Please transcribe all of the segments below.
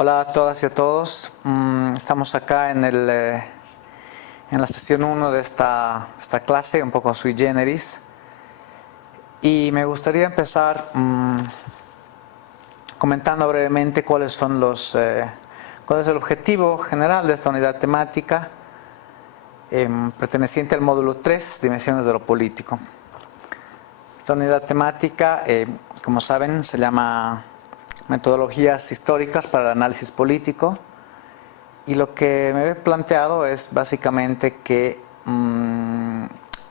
Hola a todas y a todos. Estamos acá en la sesión 1 de esta clase, un poco sui generis. Y me gustaría empezar comentando brevemente cuál es el objetivo general de esta unidad temática perteneciente al módulo 3, Dimensiones de lo Político. Esta unidad temática, como saben, se llama Metodologías históricas para el análisis político, y lo que me he planteado es básicamente que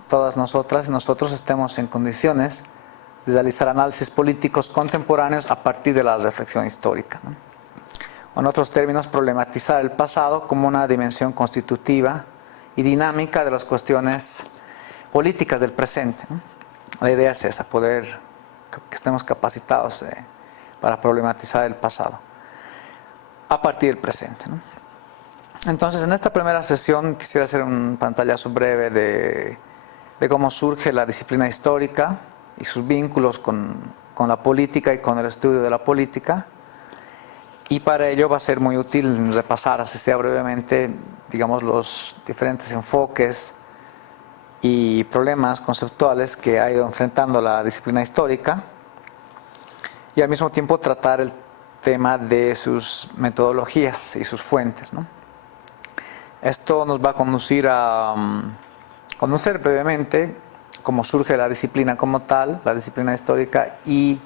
todas nosotras y nosotros estemos en condiciones de realizar análisis políticos contemporáneos a partir de la reflexión histórica, ¿no? O en otros términos, problematizar el pasado como una dimensión constitutiva y dinámica de las cuestiones políticas del presente, ¿no? La idea es esa, que estemos capacitados para problematizar el pasado a partir del presente, ¿no? Entonces, en esta primera sesión quisiera hacer un pantallazo breve de cómo surge la disciplina histórica y sus vínculos con la política y con el estudio de la política. Y para ello va a ser muy útil repasar, así sea brevemente, digamos, los diferentes enfoques y problemas conceptuales que ha ido enfrentando la disciplina histórica, y al mismo tiempo tratar el tema de sus metodologías y sus fuentes, ¿no? Esto nos va a conducir a conocer brevemente cómo surge la disciplina como tal, la disciplina histórica, y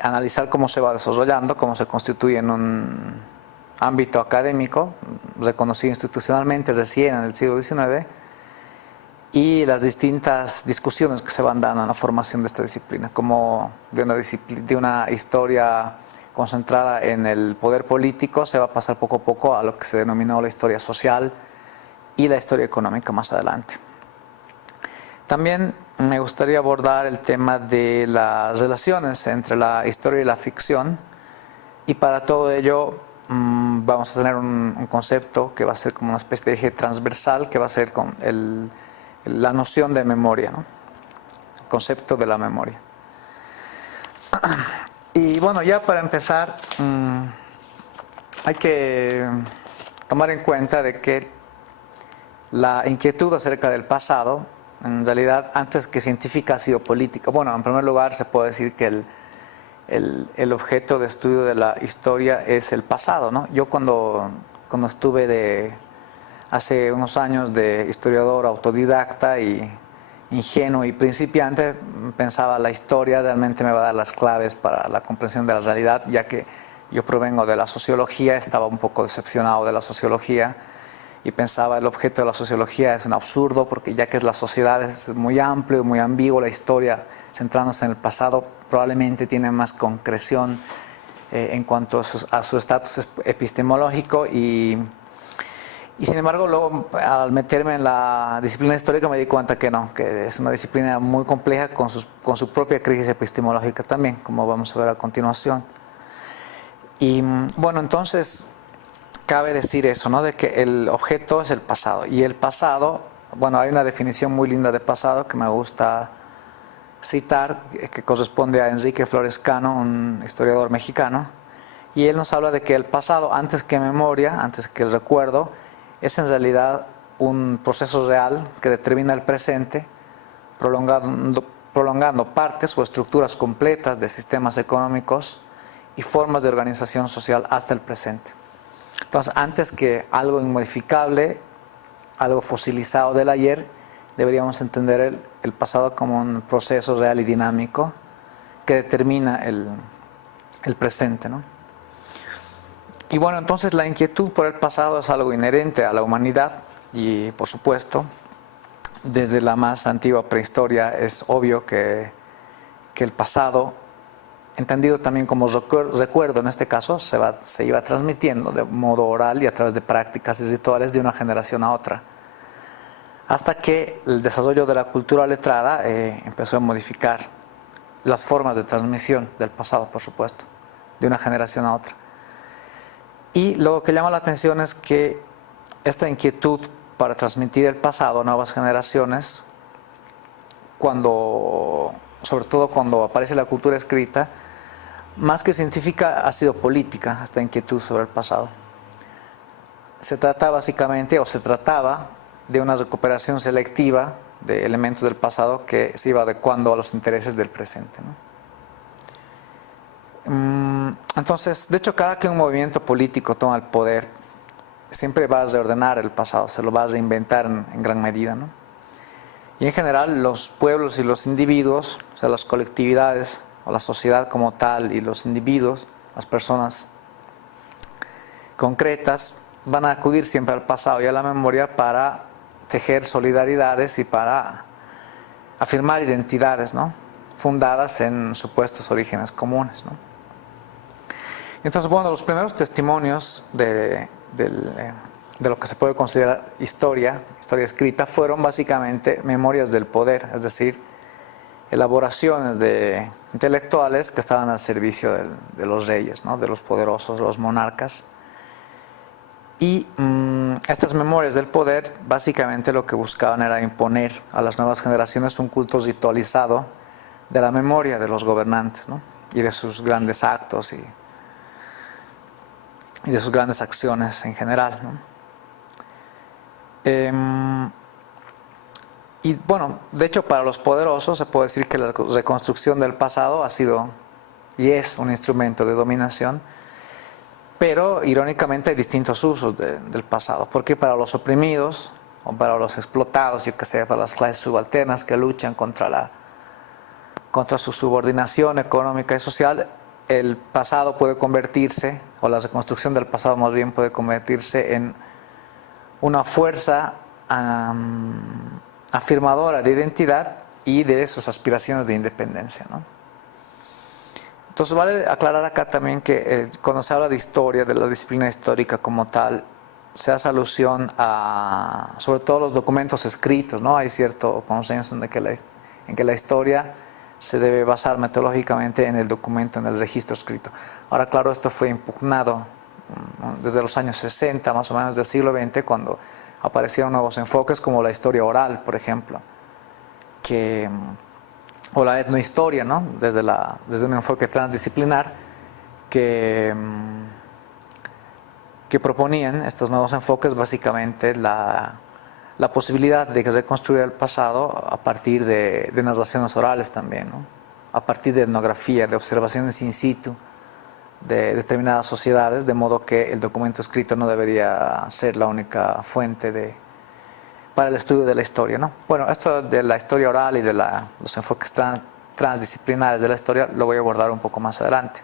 analizar cómo se va desarrollando, cómo se constituye en un ámbito académico reconocido institucionalmente recién en el siglo XIX, y las distintas discusiones que se van dando en la formación de esta disciplina, como de una historia concentrada en el poder político se va a pasar poco a poco a lo que se denominó la historia social y la historia económica más adelante. También me gustaría abordar el tema de las relaciones entre la historia y la ficción, y para todo ello vamos a tener un concepto que va a ser como una especie de eje transversal, que va a ser con la noción de memoria, ¿no? El concepto de la memoria. Y bueno, ya para empezar, hay que tomar en cuenta de que la inquietud acerca del pasado, en realidad, antes que científica, ha sido política. Bueno, en primer lugar, se puede decir que el objeto de estudio de la historia es el pasado, ¿no? Yo cuando estuve hace unos años de historiador autodidacta y ingenuo y principiante, pensaba la historia realmente me va a dar las claves para la comprensión de la realidad, ya que yo provengo de la sociología, estaba un poco decepcionado de la sociología y pensaba el objeto de la sociología es un absurdo, porque ya que la sociedad es muy amplio y muy ambiguo, la historia centrándose en el pasado probablemente tiene más concreción en cuanto a su estatus epistemológico, y sin embargo, luego, al meterme en la disciplina histórica, me di cuenta que no, que es una disciplina muy compleja con su propia crisis epistemológica también, como vamos a ver a continuación. Y bueno, entonces cabe decir eso, ¿no? De que el objeto es el pasado. Y el pasado, bueno, hay una definición muy linda de pasado que me gusta citar, que corresponde a Enrique Flores Cano, un historiador mexicano, y él nos habla de que el pasado, antes que memoria, antes que el recuerdo, es en realidad un proceso real que determina el presente, prolongando partes o estructuras completas de sistemas económicos y formas de organización social hasta el presente. Entonces, antes que algo inmodificable, algo fosilizado del ayer, deberíamos entender el pasado como un proceso real y dinámico que determina el presente, ¿no? Y bueno, entonces la inquietud por el pasado es algo inherente a la humanidad, y por supuesto, desde la más antigua prehistoria es obvio que el pasado, entendido también como recuerdo en este caso, se iba transmitiendo de modo oral y a través de prácticas y rituales de una generación a otra, hasta que el desarrollo de la cultura letrada empezó a modificar las formas de transmisión del pasado, por supuesto, de una generación a otra. Y lo que llama la atención es que esta inquietud para transmitir el pasado a nuevas generaciones, sobre todo cuando aparece la cultura escrita, más que científica ha sido política, esta inquietud sobre el pasado. Se trata básicamente, o se trataba, de una recuperación selectiva de elementos del pasado que se iba adecuando a los intereses del presente, ¿no? Entonces, de hecho, cada que un movimiento político toma el poder, siempre va a reordenar el pasado, se lo va a reinventar en gran medida, ¿no? Y en general los pueblos y los individuos, o sea, las colectividades o la sociedad como tal y los individuos, las personas concretas, van a acudir siempre al pasado y a la memoria para tejer solidaridades y para afirmar identidades, ¿no?, fundadas en supuestos orígenes comunes, ¿no? Entonces, bueno, los primeros testimonios de lo que se puede considerar historia escrita, fueron básicamente memorias del poder, es decir, elaboraciones de intelectuales que estaban al servicio de los reyes, ¿no?, de los poderosos, los monarcas. Y estas memorias del poder básicamente lo que buscaban era imponer a las nuevas generaciones un culto ritualizado de la memoria de los gobernantes, ¿no?, y de sus grandes actos y de sus grandes acciones en general, ¿no? Y bueno, de hecho, para los poderosos se puede decir que la reconstrucción del pasado ha sido y es un instrumento de dominación, pero irónicamente hay distintos usos del pasado, porque para los oprimidos o para los explotados, yo que sé, para las clases subalternas que luchan contra su subordinación económica y social, el pasado puede convertirse, o la reconstrucción del pasado más bien puede convertirse en una fuerza afirmadora de identidad y de sus aspiraciones de independencia, ¿no? Entonces vale aclarar acá también que cuando se habla de historia, de la disciplina histórica como tal, se hace alusión a sobre todo los documentos escritos, ¿no? Hay cierto consenso en que la historia se debe basar metodológicamente en el documento, en el registro escrito. Ahora, claro, esto fue impugnado desde los años 60, más o menos del siglo XX, cuando aparecieron nuevos enfoques como la historia oral, por ejemplo, o la etnohistoria, ¿no?, desde un enfoque transdisciplinar que proponían estos nuevos enfoques básicamente la posibilidad de reconstruir el pasado a partir de narraciones orales también, ¿no?, a partir de etnografía, de observaciones in situ de determinadas sociedades, de modo que el documento escrito no debería ser la única fuente para el estudio de la historia, ¿no? Bueno, esto de la historia oral y de los enfoques transdisciplinares de la historia lo voy a abordar un poco más adelante.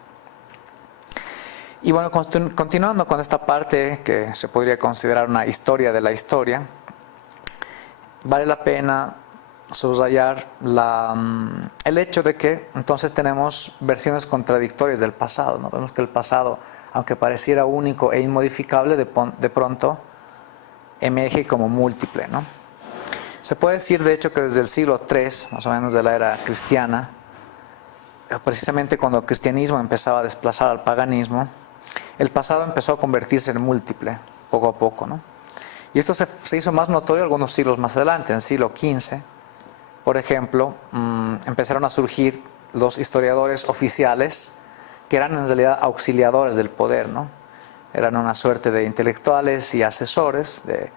Y bueno, continuando con esta parte que se podría considerar una historia de la historia, vale la pena subrayar el hecho de que entonces tenemos versiones contradictorias del pasado, ¿no? Vemos que el pasado, aunque pareciera único e inmodificable, de pronto emerge como múltiple, ¿no? Se puede decir, de hecho, que desde el siglo III, más o menos de la era cristiana, precisamente cuando el cristianismo empezaba a desplazar al paganismo, el pasado empezó a convertirse en múltiple, poco a poco, ¿no? Y esto se hizo más notorio algunos siglos más adelante. En el siglo XV, por ejemplo, empezaron a surgir los historiadores oficiales, que eran en realidad auxiliadores del poder, ¿no? Eran una suerte de intelectuales y asesores de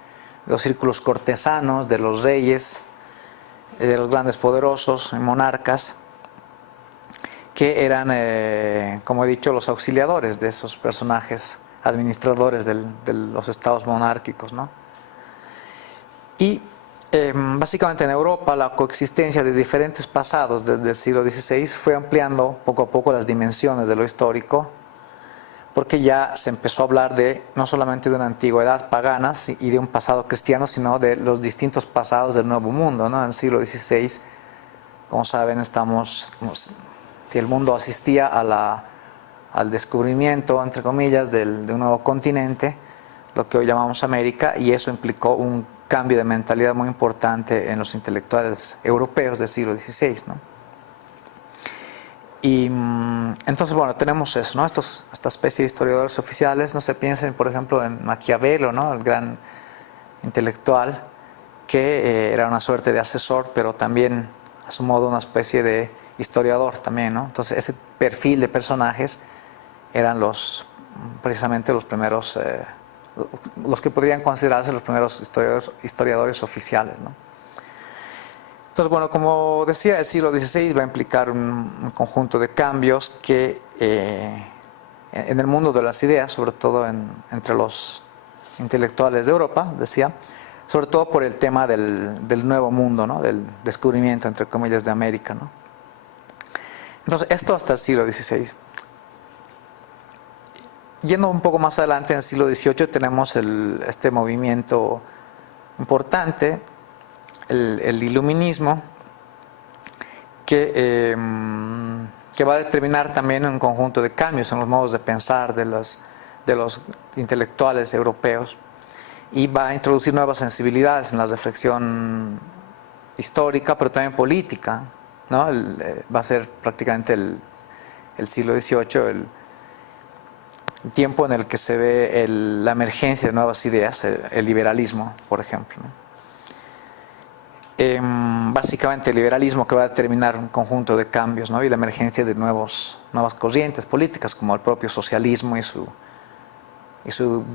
los círculos cortesanos, de los reyes, de los grandes poderosos y monarcas, que eran, como he dicho, los auxiliadores de esos personajes administradores de los estados monárquicos, ¿no? Y básicamente en Europa la coexistencia de diferentes pasados desde el siglo XVI fue ampliando poco a poco las dimensiones de lo histórico, porque ya se empezó a hablar no solamente de una antigüedad pagana y de un pasado cristiano, sino de los distintos pasados del Nuevo Mundo, ¿no? En el siglo XVI, como saben, el mundo asistía al descubrimiento, entre comillas, de un nuevo continente, lo que hoy llamamos América, y eso implicó un cambio de mentalidad muy importante en los intelectuales europeos del siglo XVI, ¿no? Y entonces, bueno, tenemos eso, ¿no? Esta especie de historiadores oficiales. No se piensen, por ejemplo, en Maquiavelo, ¿no?, el gran intelectual, que era una suerte de asesor, pero también, a su modo, una especie de historiador también, ¿no? Entonces ese perfil de personajes eran precisamente los primeros, los que podrían considerarse los primeros historiadores oficiales, ¿no? Entonces, bueno, como decía, el siglo XVI va a implicar un conjunto de cambios que en el mundo de las ideas, sobre todo entre los intelectuales de Europa, decía, sobre todo por el tema del nuevo mundo, ¿no? Del descubrimiento, entre comillas, de América, ¿no? Entonces, esto hasta el siglo XVI. Yendo un poco más adelante, en el siglo XVIII tenemos este movimiento importante, el iluminismo, que va a determinar también un conjunto de cambios en los modos de pensar de los intelectuales europeos y va a introducir nuevas sensibilidades en la reflexión histórica, pero también política, ¿no? Va a ser prácticamente el siglo XVIII el tiempo en el que se ve la emergencia de nuevas ideas, el liberalismo, por ejemplo, ¿no? Básicamente el liberalismo que va a determinar un conjunto de cambios, ¿no? Y la emergencia de nuevas corrientes políticas como el propio socialismo y su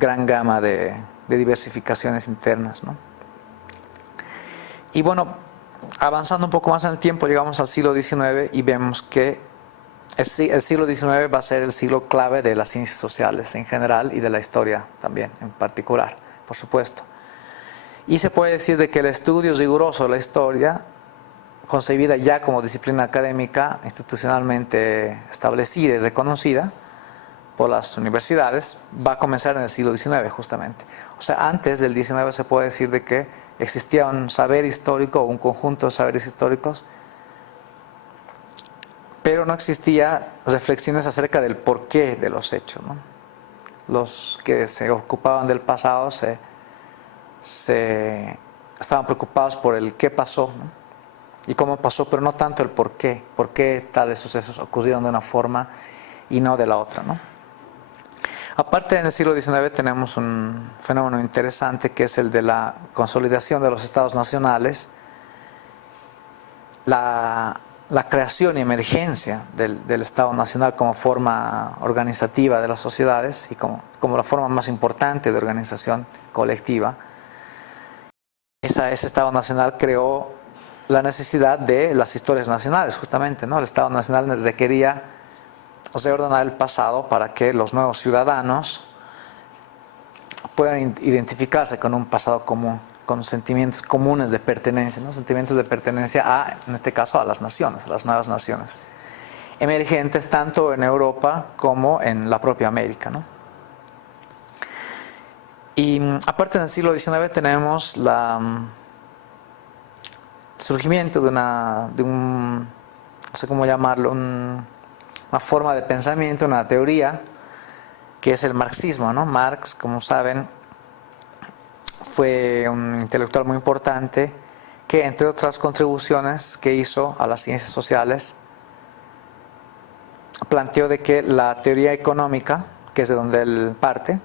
gran gama de diversificaciones internas, ¿no? Y bueno, avanzando un poco más en el tiempo, llegamos al siglo XIX y vemos que el siglo XIX va a ser el siglo clave de las ciencias sociales en general y de la historia también en particular, por supuesto. Y se puede decir de que el estudio riguroso de la historia, concebida ya como disciplina académica institucionalmente establecida y reconocida por las universidades, va a comenzar en el siglo XIX justamente. O sea, antes del XIX se puede decir de que existía un saber histórico o un conjunto de saberes históricos, pero no existía reflexiones acerca del porqué de los hechos, ¿no? Los que se ocupaban del pasado estaban preocupados por el qué pasó, ¿no? Y cómo pasó, pero no tanto el por qué tales sucesos ocurrieron de una forma y no de la otra, ¿no? Aparte, en el siglo XIX tenemos un fenómeno interesante que es el de la consolidación de los estados nacionales, la creación y emergencia del Estado Nacional como forma organizativa de las sociedades y como la forma más importante de organización colectiva. Ese Estado Nacional creó la necesidad de las historias nacionales, justamente, ¿no? El Estado Nacional requería reordenar el pasado para que los nuevos ciudadanos puedan identificarse con un pasado común, con sentimientos comunes de pertenencia, ¿no? Sentimientos de pertenencia en este caso, a las naciones, a las nuevas naciones, emergentes tanto en Europa como en la propia América, ¿no? Y aparte, en el siglo XIX tenemos el surgimiento de un, no sé cómo llamarlo, una forma de pensamiento, una teoría, que es el marxismo, ¿no? Marx, como saben, fue un intelectual muy importante que, entre otras contribuciones que hizo a las ciencias sociales, planteó de que la teoría económica, que es de donde él parte,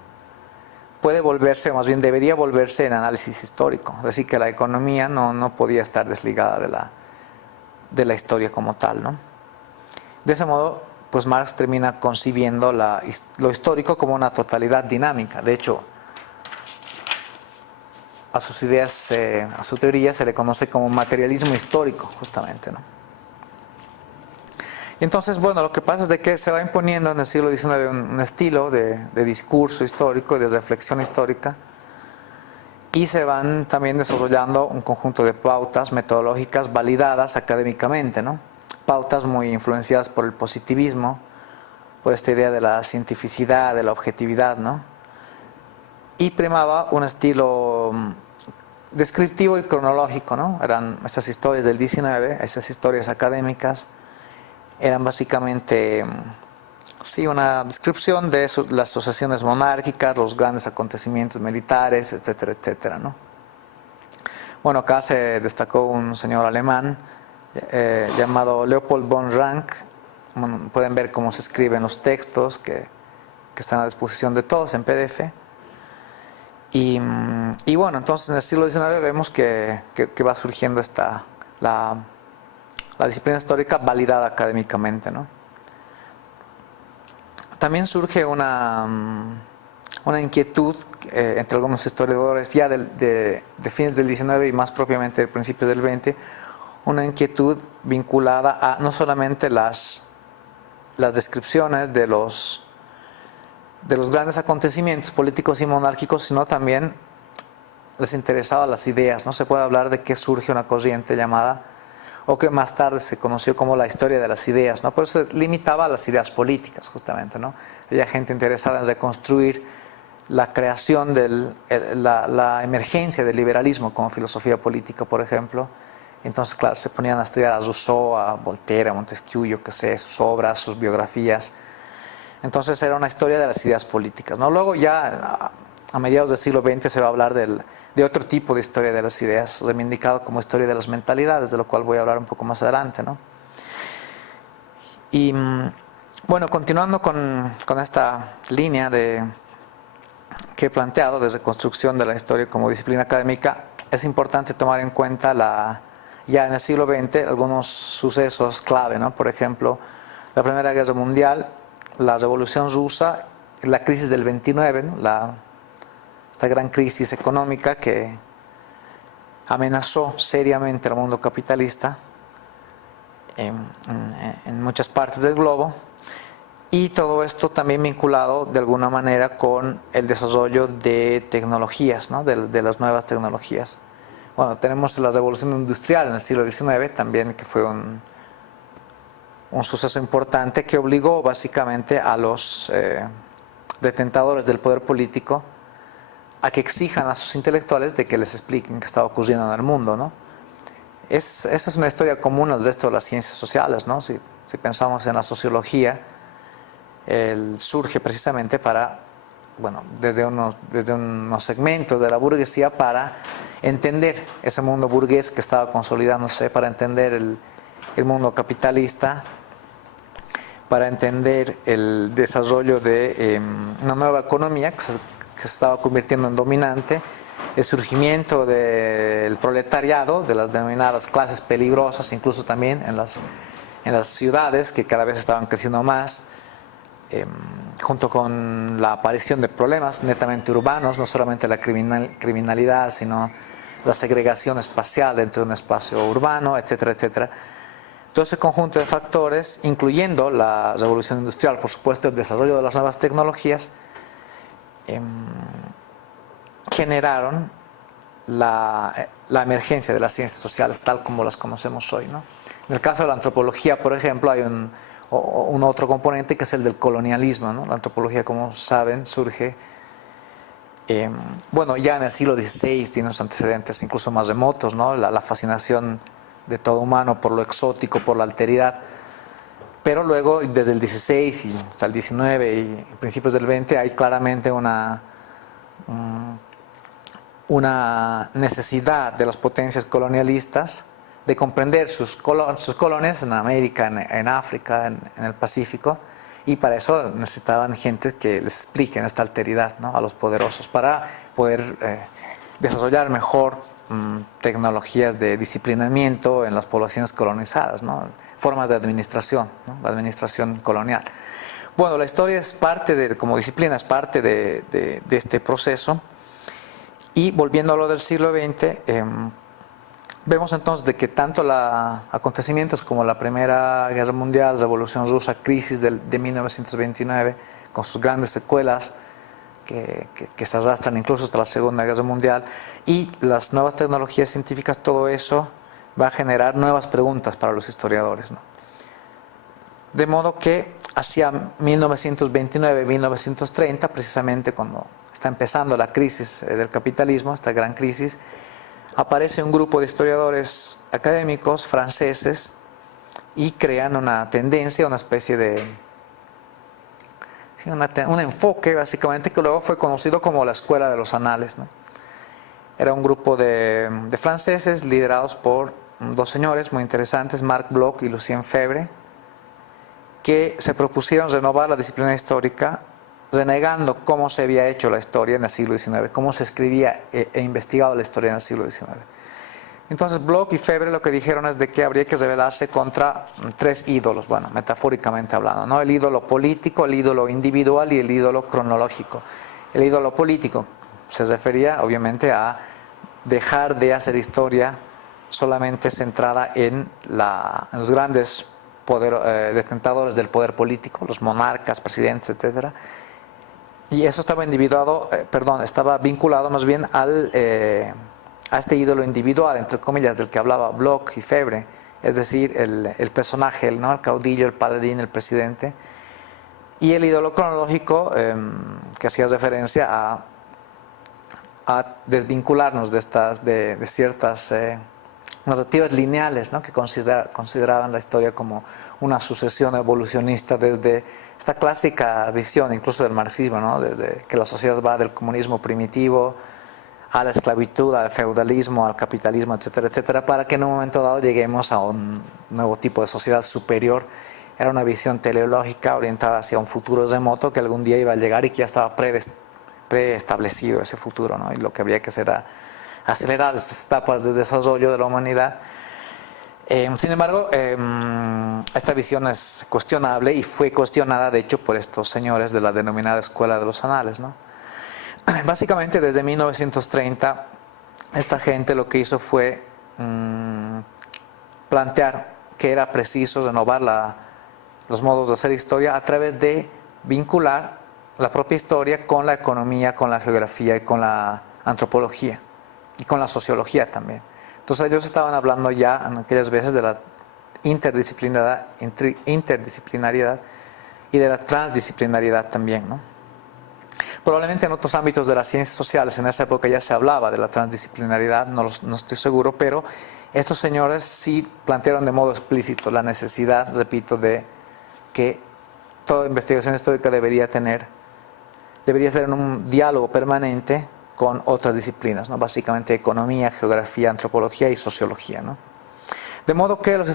puede volverse, o más bien debería volverse, en análisis histórico. Es decir, que la economía no podía estar desligada de la historia como tal, ¿no? De ese modo, pues Marx termina concibiendo lo histórico como una totalidad dinámica. De hecho, a sus ideas, a su teoría se le conoce como materialismo histórico, justamente, ¿no? Y entonces, bueno, lo que pasa es de que se va imponiendo en el siglo XIX un estilo de discurso histórico y de reflexión histórica, y se van también desarrollando un conjunto de pautas metodológicas validadas académicamente, ¿no? Pautas muy influenciadas por el positivismo, por esta idea de la cientificidad, de la objetividad, ¿no? Y primaba un estilo descriptivo y cronológico, ¿no? Eran estas historias del XIX, estas historias académicas, eran básicamente, sí, una descripción de las sucesiones monárquicas, los grandes acontecimientos militares, etcétera, etcétera, ¿no? Bueno, acá se destacó un señor alemán llamado Leopold von Ranke. Bueno, pueden ver cómo se escriben los textos que están a disposición de todos en PDF. Y bueno, entonces en el siglo XIX vemos que va surgiendo la disciplina histórica validada académicamente, ¿no? También surge una inquietud entre algunos historiadores ya de fines del XIX y más propiamente del principio del XX, una inquietud vinculada a no solamente las descripciones de los grandes acontecimientos políticos y monárquicos, sino también les interesaban las ideas, ¿no? Se puede hablar de que surge una corriente llamada, o que más tarde se conoció como la historia de las ideas, ¿no? Pero se limitaba a las ideas políticas, justamente, ¿no? Había gente interesada en reconstruir la creación la emergencia del liberalismo como filosofía política, por ejemplo. Entonces, claro, se ponían a estudiar a Rousseau, a Voltaire, a Montesquieu, yo qué sé, sus obras, sus biografías. Entonces era una historia de las ideas políticas, ¿no? Luego ya a mediados del siglo XX se va a hablar de otro tipo de historia de las ideas, reivindicado como historia de las mentalidades, de lo cual voy a hablar un poco más adelante, ¿no? Y bueno, continuando con esta línea que he planteado de reconstrucción de la historia como disciplina académica, es importante tomar en cuenta ya en el siglo XX algunos sucesos clave, ¿no? Por ejemplo, la Primera Guerra Mundial, la Revolución Rusa, la crisis del 29, ¿no? Esta gran crisis económica que amenazó seriamente al mundo capitalista en muchas partes del globo, y todo esto también vinculado de alguna manera con el desarrollo de tecnologías, ¿no? de las nuevas tecnologías. Bueno, tenemos la revolución industrial en el siglo XIX también, que fue un suceso importante que obligó básicamente a los detentadores del poder político a que exijan a sus intelectuales de que les expliquen qué estaba ocurriendo en el mundo, ¿no? Esa es una historia común al resto de las ciencias sociales, ¿no? Si pensamos en la sociología, surge precisamente desde unos segmentos de la burguesía para entender ese mundo burgués que estaba consolidándose, para entender el mundo capitalista, para entender el desarrollo de una nueva economía que se estaba convirtiendo en dominante, el surgimiento del proletariado, de las denominadas clases peligrosas, incluso también en las ciudades que cada vez estaban creciendo más, junto con la aparición de problemas netamente urbanos, no solamente la criminalidad, sino la segregación espacial dentro de un espacio urbano, etcétera, etcétera. Todo ese conjunto de factores, incluyendo la revolución industrial, por supuesto, el desarrollo de las nuevas tecnologías, generaron la emergencia de las ciencias sociales tal como las conocemos hoy, ¿no? En el caso de la antropología, por ejemplo, hay un otro componente que es el del colonialismo, ¿no? La antropología, como saben, surge ya en el siglo XVI, tiene unos antecedentes incluso más remotos, ¿no? La fascinación de todo humano por lo exótico, por la alteridad. Pero luego, desde el XVI y hasta el XIX y principios del XX, hay claramente una necesidad de las potencias colonialistas de comprender sus colonias en América, en África, en el Pacífico, y para eso necesitaban gente que les expliquen esta alteridad, ¿no? A los poderosos, para poder desarrollar mejor tecnologías de disciplinamiento en las poblaciones colonizadas, ¿no? Formas de administración, ¿no? La administración colonial. Bueno, la historia es parte como disciplina, es parte de este proceso. Y volviendo a lo del siglo XX, vemos entonces de que tanto acontecimientos como la Primera Guerra Mundial, Revolución Rusa, crisis de 1929, con sus grandes secuelas que se arrastran incluso hasta la Segunda Guerra Mundial, y las nuevas tecnologías científicas, todo eso va a generar nuevas preguntas para los historiadores, ¿no? De modo que hacia 1929-1930, precisamente cuando está empezando la crisis del capitalismo, esta gran crisis, aparece un grupo de historiadores académicos franceses y crean una tendencia, una especie de un enfoque básicamente que luego fue conocido como la Escuela de los Anales, ¿no? Era un grupo de franceses liderados por dos señores muy interesantes, Marc Bloch y Lucien Febvre, que se propusieron renovar la disciplina histórica renegando cómo se había hecho la historia en el siglo XIX, cómo se escribía e investigaba la historia en el siglo XIX. Entonces Bloch y Febvre lo que dijeron es de que habría que rebelarse contra tres ídolos, bueno, metafóricamente hablando, ¿no? El ídolo político, el ídolo individual y el ídolo cronológico. El ídolo político se refería obviamente a dejar de hacer historia solamente centrada en los grandes detentadores del poder político, los monarcas, presidentes, etcétera. Y eso estaba estaba vinculado más bien a este ídolo individual, entre comillas, del que hablaba Bloch y Febvre, es decir, el personaje, ¿no? El caudillo, el paladín, el presidente. Y el ídolo cronológico, que hacía referencia a desvincularnos de ciertas narrativas lineales, ¿no? Que consideraban la historia como una sucesión evolucionista desde esta clásica visión, incluso del marxismo, ¿no? Desde que la sociedad va del comunismo primitivo a la esclavitud, al feudalismo, al capitalismo, etcétera, etcétera, para que en un momento dado lleguemos a un nuevo tipo de sociedad superior. Era una visión teleológica orientada hacia un futuro remoto que algún día iba a llegar y que ya estaba preestablecido ese futuro, ¿no? Y lo que habría que hacer era acelerar estas etapas de desarrollo de la humanidad. Sin embargo, esta visión es cuestionable y fue cuestionada, de hecho, por estos señores de la denominada Escuela de los Anales, ¿no? Básicamente, desde 1930, esta gente lo que hizo fue plantear que era preciso renovar los modos de hacer historia a través de vincular la propia historia con la economía, con la geografía y con la antropología y con la sociología también. Entonces ellos estaban hablando ya en aquellas veces de la interdisciplinariedad y de la transdisciplinariedad también, ¿no? Probablemente en otros ámbitos de las ciencias sociales en esa época ya se hablaba de la transdisciplinariedad, no estoy seguro, pero estos señores sí plantearon de modo explícito la necesidad, repito, de que toda investigación histórica debería ser en un diálogo permanente con otras disciplinas, ¿no? Básicamente economía, geografía, antropología y sociología, ¿no? De modo que los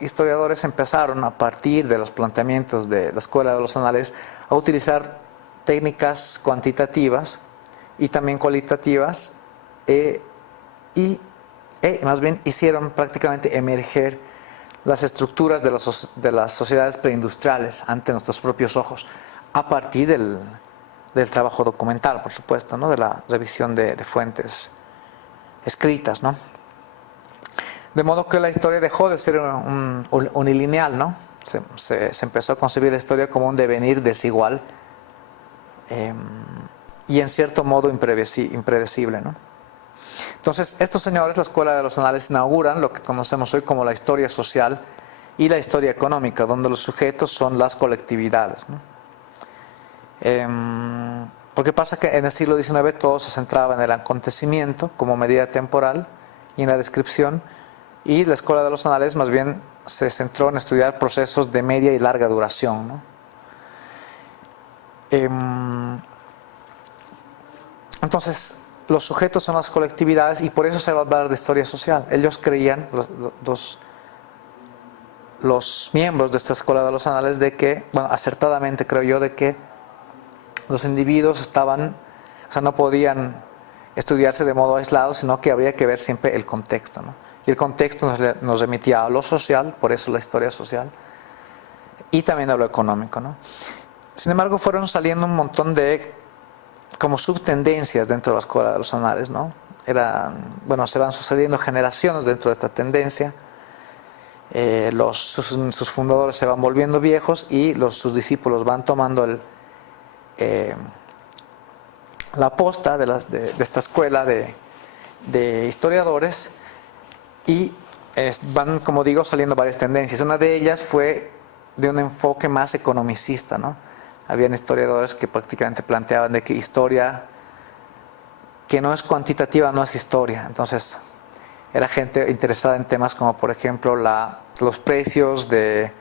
historiadores empezaron a partir de los planteamientos de la Escuela de los Anales a utilizar técnicas cuantitativas y también cualitativas y más bien hicieron prácticamente emerger las estructuras de las sociedades preindustriales ante nuestros propios ojos a partir del trabajo documental, por supuesto, ¿no? De la revisión de fuentes escritas, ¿no? De modo que la historia dejó de ser unilineal, ¿no? Se empezó a concebir la historia como un devenir desigual y en cierto modo impredecible, ¿no? Entonces, estos señores, la Escuela de los Anales, inauguran lo que conocemos hoy como la historia social y la historia económica, donde los sujetos son las colectividades, ¿no? Porque pasa que en el siglo XIX todo se centraba en el acontecimiento como medida temporal y en la descripción, y la Escuela de los Anales más bien se centró en estudiar procesos de media y larga duración, ¿no? Entonces, los sujetos son las colectividades y por eso se va a hablar de historia social. Ellos creían, los miembros de esta Escuela de los Anales, de que, bueno, acertadamente creo yo, de que los individuos no podían estudiarse de modo aislado, sino que habría que ver siempre el contexto, ¿no? Y el contexto nos remitía a lo social, por eso la historia social, y también a lo económico, ¿no? Sin embargo, fueron saliendo un montón de como subtendencias dentro de la Escuela de los Anales, ¿no? Se van sucediendo generaciones dentro de esta tendencia. Sus fundadores se van volviendo viejos y sus discípulos van tomando la posta de esta escuela de historiadores y van, como digo, saliendo varias tendencias. Una de ellas fue de un enfoque más economicista, ¿no? Habían historiadores que prácticamente planteaban de que historia que no es cuantitativa no es historia. Entonces, era gente interesada en temas como, por ejemplo, los precios de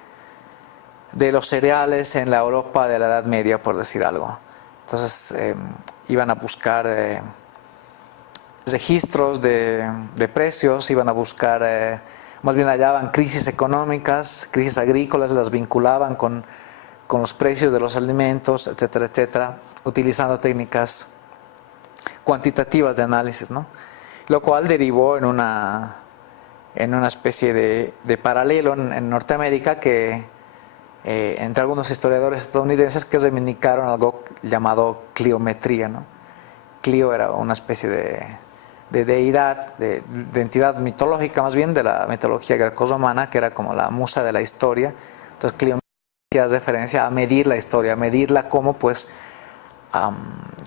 los cereales en la Europa de la Edad Media, por decir algo. Entonces, iban a buscar registros de precios, iban a buscar, más bien hallaban crisis económicas, crisis agrícolas, las vinculaban con los precios de los alimentos, etcétera, etcétera, utilizando técnicas cuantitativas de análisis, ¿no? lo cual derivó en una especie de paralelo en Norteamérica que entre algunos historiadores estadounidenses que reivindicaron algo llamado cliometría, ¿no? Clio era una especie de deidad, de entidad mitológica más bien de la mitología grecorromana, que era como la musa de la historia. Entonces cliometría hace referencia a medir la historia, a medirla como pues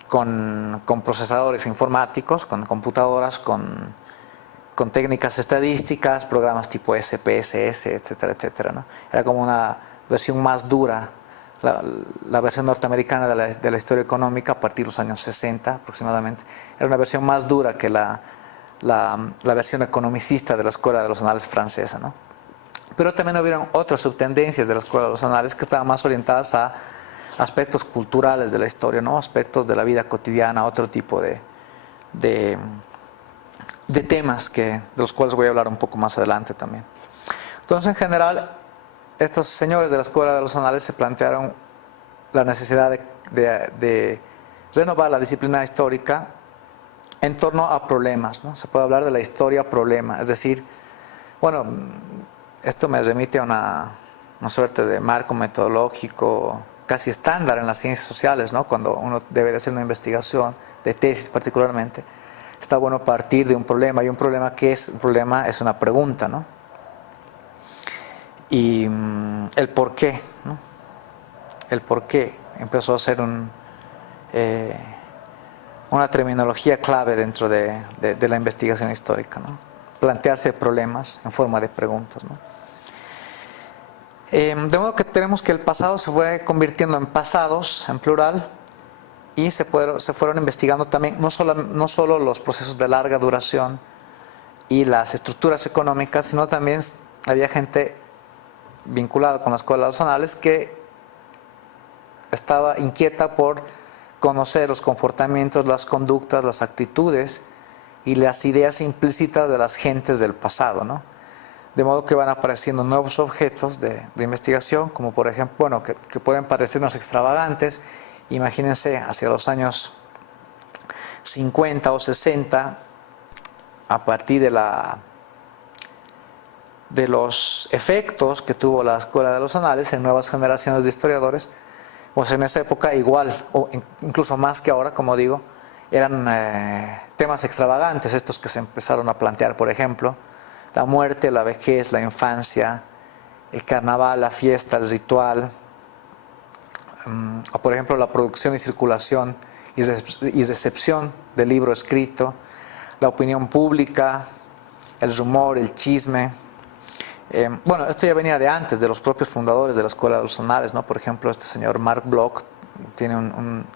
con procesadores informáticos, con computadoras, con técnicas estadísticas, programas tipo SPSS, etcétera, etcétera, ¿no? Era como una versión más dura, la versión norteamericana de la historia económica a partir de los años 60 aproximadamente, era una versión más dura que la versión economicista de la Escuela de los Anales francesa, ¿no? Pero también hubieron otras subtendencias de la Escuela de los Anales que estaban más orientadas a aspectos culturales de la historia, ¿no? Aspectos de la vida cotidiana, otro tipo de temas de los cuales voy a hablar un poco más adelante también. Entonces, en general, estos señores de la Escuela de los Anales se plantearon la necesidad de renovar la disciplina histórica en torno a problemas, ¿no? Se puede hablar de la historia-problema, es decir, bueno, esto me remite a una suerte de marco metodológico casi estándar en las ciencias sociales, ¿no? Cuando uno debe de hacer una investigación, de tesis particularmente, está bueno partir de un problema, y un problema que es un problema es una pregunta, ¿no? Y el por qué, ¿no? El por qué empezó a ser una terminología clave dentro de la investigación histórica, ¿no? Plantearse problemas en forma de preguntas, ¿no? De modo que tenemos que el pasado se fue convirtiendo en pasados, en plural, y se fueron investigando también no solo los procesos de larga duración y las estructuras económicas, sino también había gente vinculada con la Escuela de los Anales que estaba inquieta por conocer los comportamientos, las conductas, las actitudes y las ideas implícitas de las gentes del pasado, ¿no? De modo que van apareciendo nuevos objetos de investigación, como por ejemplo, bueno, que pueden parecernos extravagantes. Imagínense, hacia los años 50 o 60, a partir de los efectos que tuvo la Escuela de los Anales en nuevas generaciones de historiadores, pues en esa época igual, o incluso más que ahora, como digo, eran temas extravagantes estos que se empezaron a plantear, por ejemplo, la muerte, la vejez, la infancia, el carnaval, la fiesta, el ritual, o por ejemplo la producción y circulación y recepción del libro escrito, la opinión pública, el rumor, el chisme. Bueno, esto ya venía de antes, de los propios fundadores de la Escuela de los Anales, ¿no? Por ejemplo, este señor Mark Bloch tiene un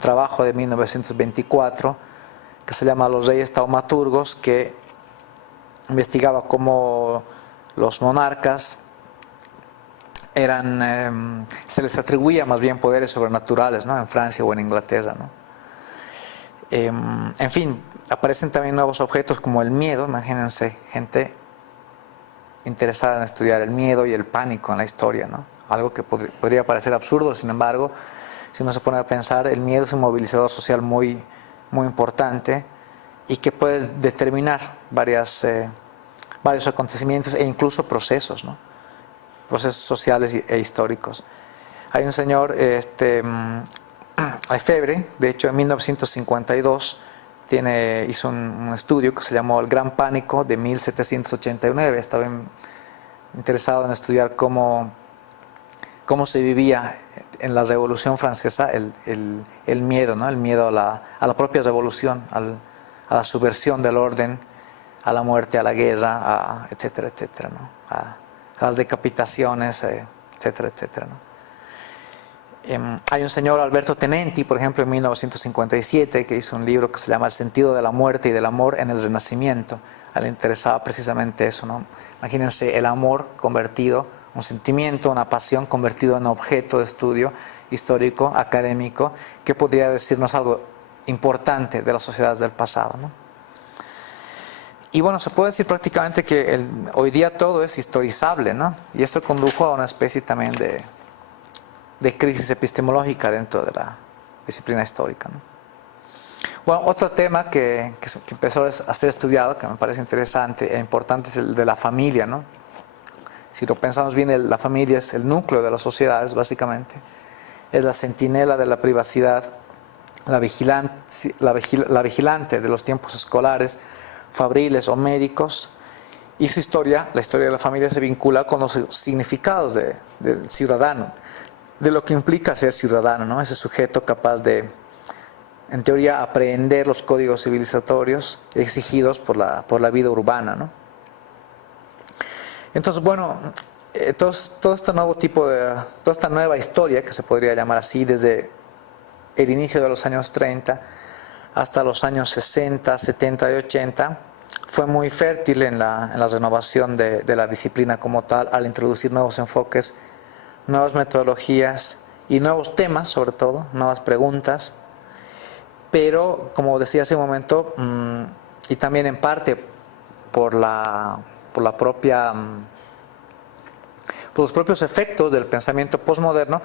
trabajo de 1924 que se llama Los Reyes Taumaturgos, que investigaba cómo los monarcas se les atribuía más bien poderes sobrenaturales, ¿no? En Francia o en Inglaterra, ¿no? En fin, aparecen también nuevos objetos como el miedo. Imagínense, gente interesada en estudiar el miedo y el pánico en la historia, ¿no? Algo que podría parecer absurdo, sin embargo, si uno se pone a pensar, el miedo es un movilizador social muy, muy importante y que puede determinar varios acontecimientos e incluso procesos, ¿no? Procesos sociales e históricos. Hay un señor, Lefebvre, de hecho en 1952 hizo un estudio que se llamó El Gran Pánico de 1789. Estaba interesado en estudiar cómo se vivía en la Revolución Francesa el miedo, ¿no? El miedo a la propia revolución, a la subversión del orden, a la muerte, a la guerra, etcétera, etcétera, ¿no? A las decapitaciones, etcétera, etcétera, ¿no? Hay un señor, Alberto Tenenti, por ejemplo, en 1957, que hizo un libro que se llama El sentido de la muerte y del amor en el Renacimiento. A él le interesaba precisamente eso, ¿no? Imagínense el amor convertido, un sentimiento, una pasión convertido en objeto de estudio histórico, académico, que podría decirnos algo importante de las sociedades del pasado, ¿no? Y bueno, se puede decir prácticamente que hoy día todo es historizable, ¿no? Y esto condujo a una especie también de crisis epistemológica dentro de la disciplina histórica, ¿no? Bueno, otro tema que empezó a ser estudiado, que me parece interesante e importante, es el de la familia, ¿no? Si lo pensamos bien, la familia es el núcleo de las sociedades, básicamente. Es la centinela de la privacidad, la vigilante de los tiempos escolares, fabriles o médicos. Y su historia, la historia de la familia, se vincula con los significados del ciudadano, de lo que implica ser ciudadano, ¿no? Ese sujeto capaz de, en teoría, aprehender los códigos civilizatorios exigidos por la vida urbana, ¿no? Entonces, bueno, todo este nuevo toda esta nueva historia, que se podría llamar así, desde el inicio de los años 30 hasta los años 60, 70 y 80, fue muy fértil en la renovación de la disciplina como tal, al introducir nuevos enfoques, nuevas metodologías y nuevos temas, sobre todo, nuevas preguntas. Pero, como decía hace un momento, y también en parte por los propios efectos del pensamiento postmoderno,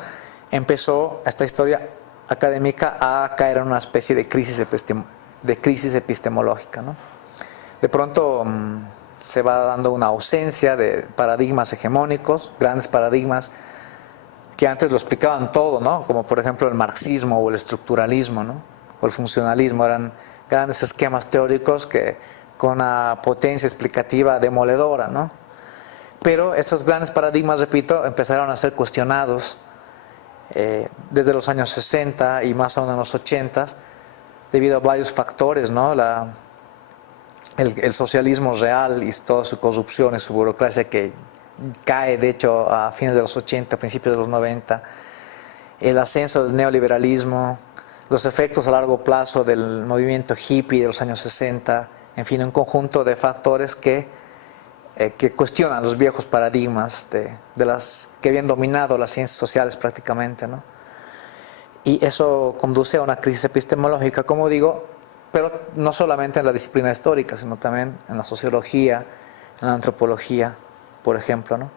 empezó esta historia académica a caer en una especie de crisis epistemológica, ¿no? De pronto se va dando una ausencia de paradigmas hegemónicos, grandes paradigmas que antes lo explicaban todo, ¿no? Como por ejemplo el marxismo o el estructuralismo, ¿no? O el funcionalismo. Eran grandes esquemas teóricos que con una potencia explicativa demoledora, ¿no? Pero estos grandes paradigmas, repito, empezaron a ser cuestionados desde los años 60 y más aún en los 80, debido a varios factores, ¿no? El socialismo real y toda su corrupción y su burocracia, que cae de hecho a fines de los 80, principios de los 90, el ascenso del neoliberalismo, los efectos a largo plazo del movimiento hippie de los años 60, en fin, un conjunto de factores que cuestionan los viejos paradigmas de las que habían dominado las ciencias sociales prácticamente, ¿no? Y eso conduce a una crisis epistemológica, como digo, pero no solamente en la disciplina histórica, sino también en la sociología, en la antropología, por ejemplo, ¿no?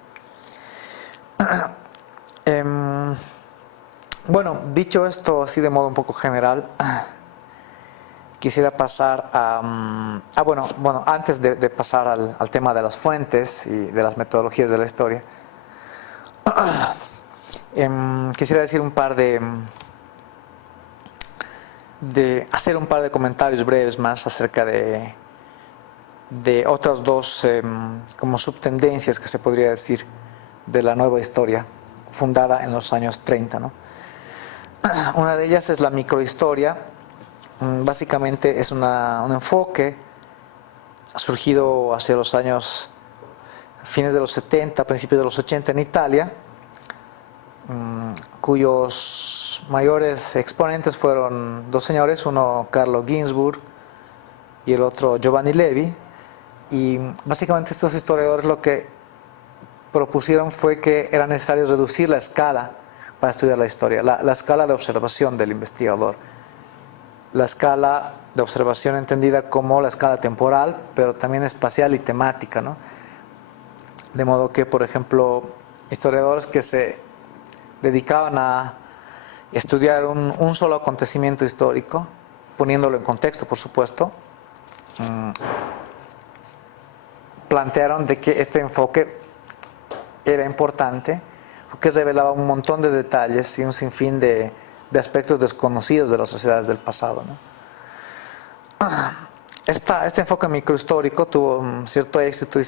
Bueno, dicho esto así de modo un poco general, quisiera pasar a... bueno, antes de pasar al tema de las fuentes y de las metodologías de la historia, quisiera decir hacer un par de comentarios breves más acerca de otras dos como subtendencias, que se podría decir, de la nueva historia fundada en los años 30, ¿no? Una de ellas es la microhistoria. Básicamente es un enfoque surgido hacia los años fines de los 70, principios de los 80 en Italia, cuyos mayores exponentes fueron dos señores, uno Carlo Ginzburg y el otro Giovanni Levi. Y básicamente estos historiadores lo que propusieron fue que era necesario reducir la escala para estudiar la historia, la escala de observación del investigador, la escala de observación entendida como la escala temporal, pero también espacial y temática, ¿no? De modo que, por ejemplo, historiadores que se dedicaban a estudiar un solo acontecimiento histórico, poniéndolo en contexto, por supuesto, plantearon de que este enfoque era importante porque revelaba un montón de detalles y un sinfín de aspectos desconocidos de las sociedades del pasado, ¿no? Este enfoque microhistórico tuvo cierto éxito y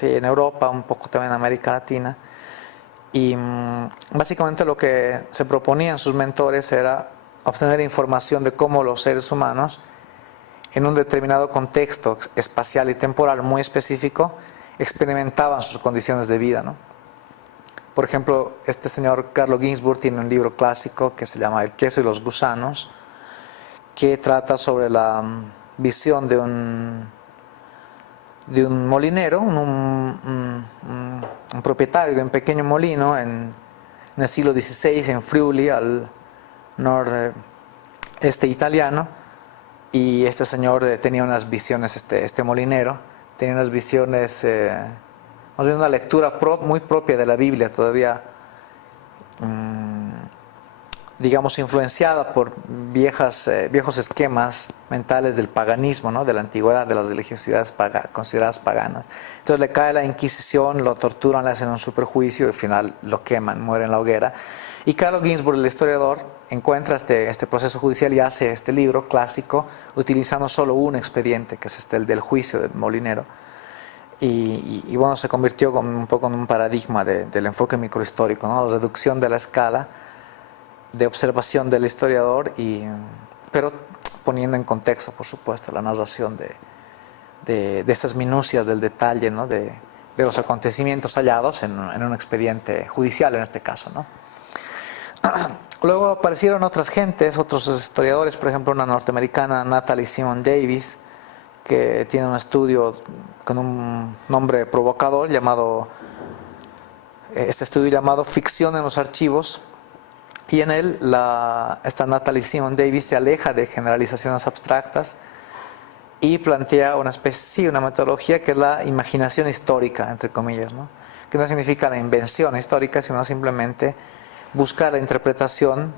en Europa, un poco también en América Latina, y básicamente lo que se proponían sus mentores era obtener información de cómo los seres humanos, en un determinado contexto espacial y temporal muy específico, experimentaban sus condiciones de vida, ¿no? Por ejemplo, este señor Carlo Ginzburg tiene un libro clásico que se llama El queso y los gusanos, que trata sobre la visión de un molinero, un propietario de un pequeño molino en el siglo XVI en Friuli, al noreste italiano. Y este señor tenía unas visiones, este molinero, tenía unas visiones, más bien una lectura muy propia de la Biblia, todavía digamos, influenciada por viejos esquemas mentales del paganismo, ¿no? De la antigüedad, de las religiosidades consideradas paganas. Entonces le cae la Inquisición, lo torturan, le hacen un superjuicio y al final lo queman, muere en la hoguera. Y Carlo Ginzburg, el historiador, encuentra este proceso judicial y hace este libro clásico utilizando solo un expediente, que es el del juicio del molinero. Y bueno, se convirtió un poco en un paradigma del enfoque microhistórico, ¿no? La reducción de la escala de observación del historiador, pero poniendo en contexto, por supuesto, la narración de esas minucias del detalle, ¿no? de los acontecimientos hallados en un expediente judicial en este caso, ¿no? Luego aparecieron otras gentes, otros historiadores, por ejemplo una norteamericana, Natalie Simon Davis, que tiene un estudio con un nombre provocador este estudio llamado Ficción en los archivos, y en él esta Natalie Simon Davis se aleja de generalizaciones abstractas y plantea una metodología que es la imaginación histórica, entre comillas, ¿no? Que no significa la invención histórica, sino simplemente buscar la interpretación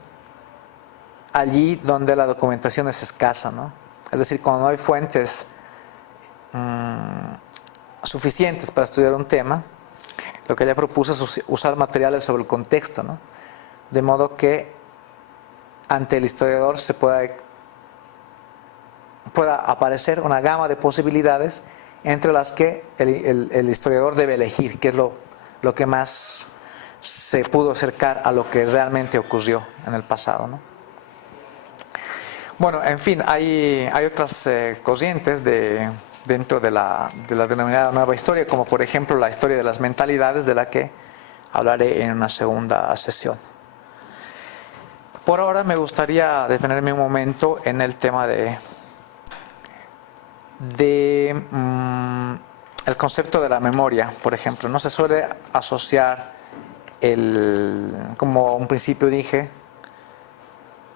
allí donde la documentación es escasa, ¿no? Es decir, cuando no hay fuentes suficientes para estudiar un tema, lo que ella propuso es usar materiales sobre el contexto, ¿no? De modo que ante el historiador pueda aparecer una gama de posibilidades entre las que el historiador debe elegir, que es lo que más se pudo acercar a lo que realmente ocurrió en el pasado, ¿no? Bueno, en fin, hay otras corrientes dentro de la denominada nueva historia, como por ejemplo la historia de las mentalidades, de la que hablaré en una segunda sesión. Por ahora me gustaría detenerme un momento en el tema el concepto de la memoria, por ejemplo. No se suele asociar como un principio dije,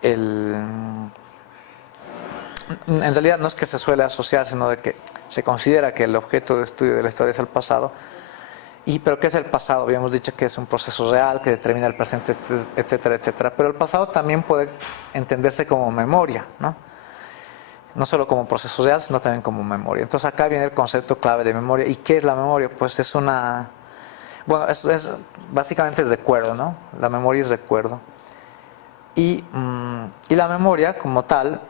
en realidad no es que se suele asociar, sino de que se considera que el objeto de estudio de la historia es el pasado. Pero ¿qué es el pasado? Habíamos dicho que es un proceso real que determina el presente, etcétera, etcétera. Pero el pasado también puede entenderse como memoria, ¿no? No solo como proceso real, sino también como memoria. Entonces acá viene el concepto clave de memoria. ¿Y qué es la memoria? Pues es básicamente es recuerdo, ¿no? La memoria es recuerdo. Y la memoria como tal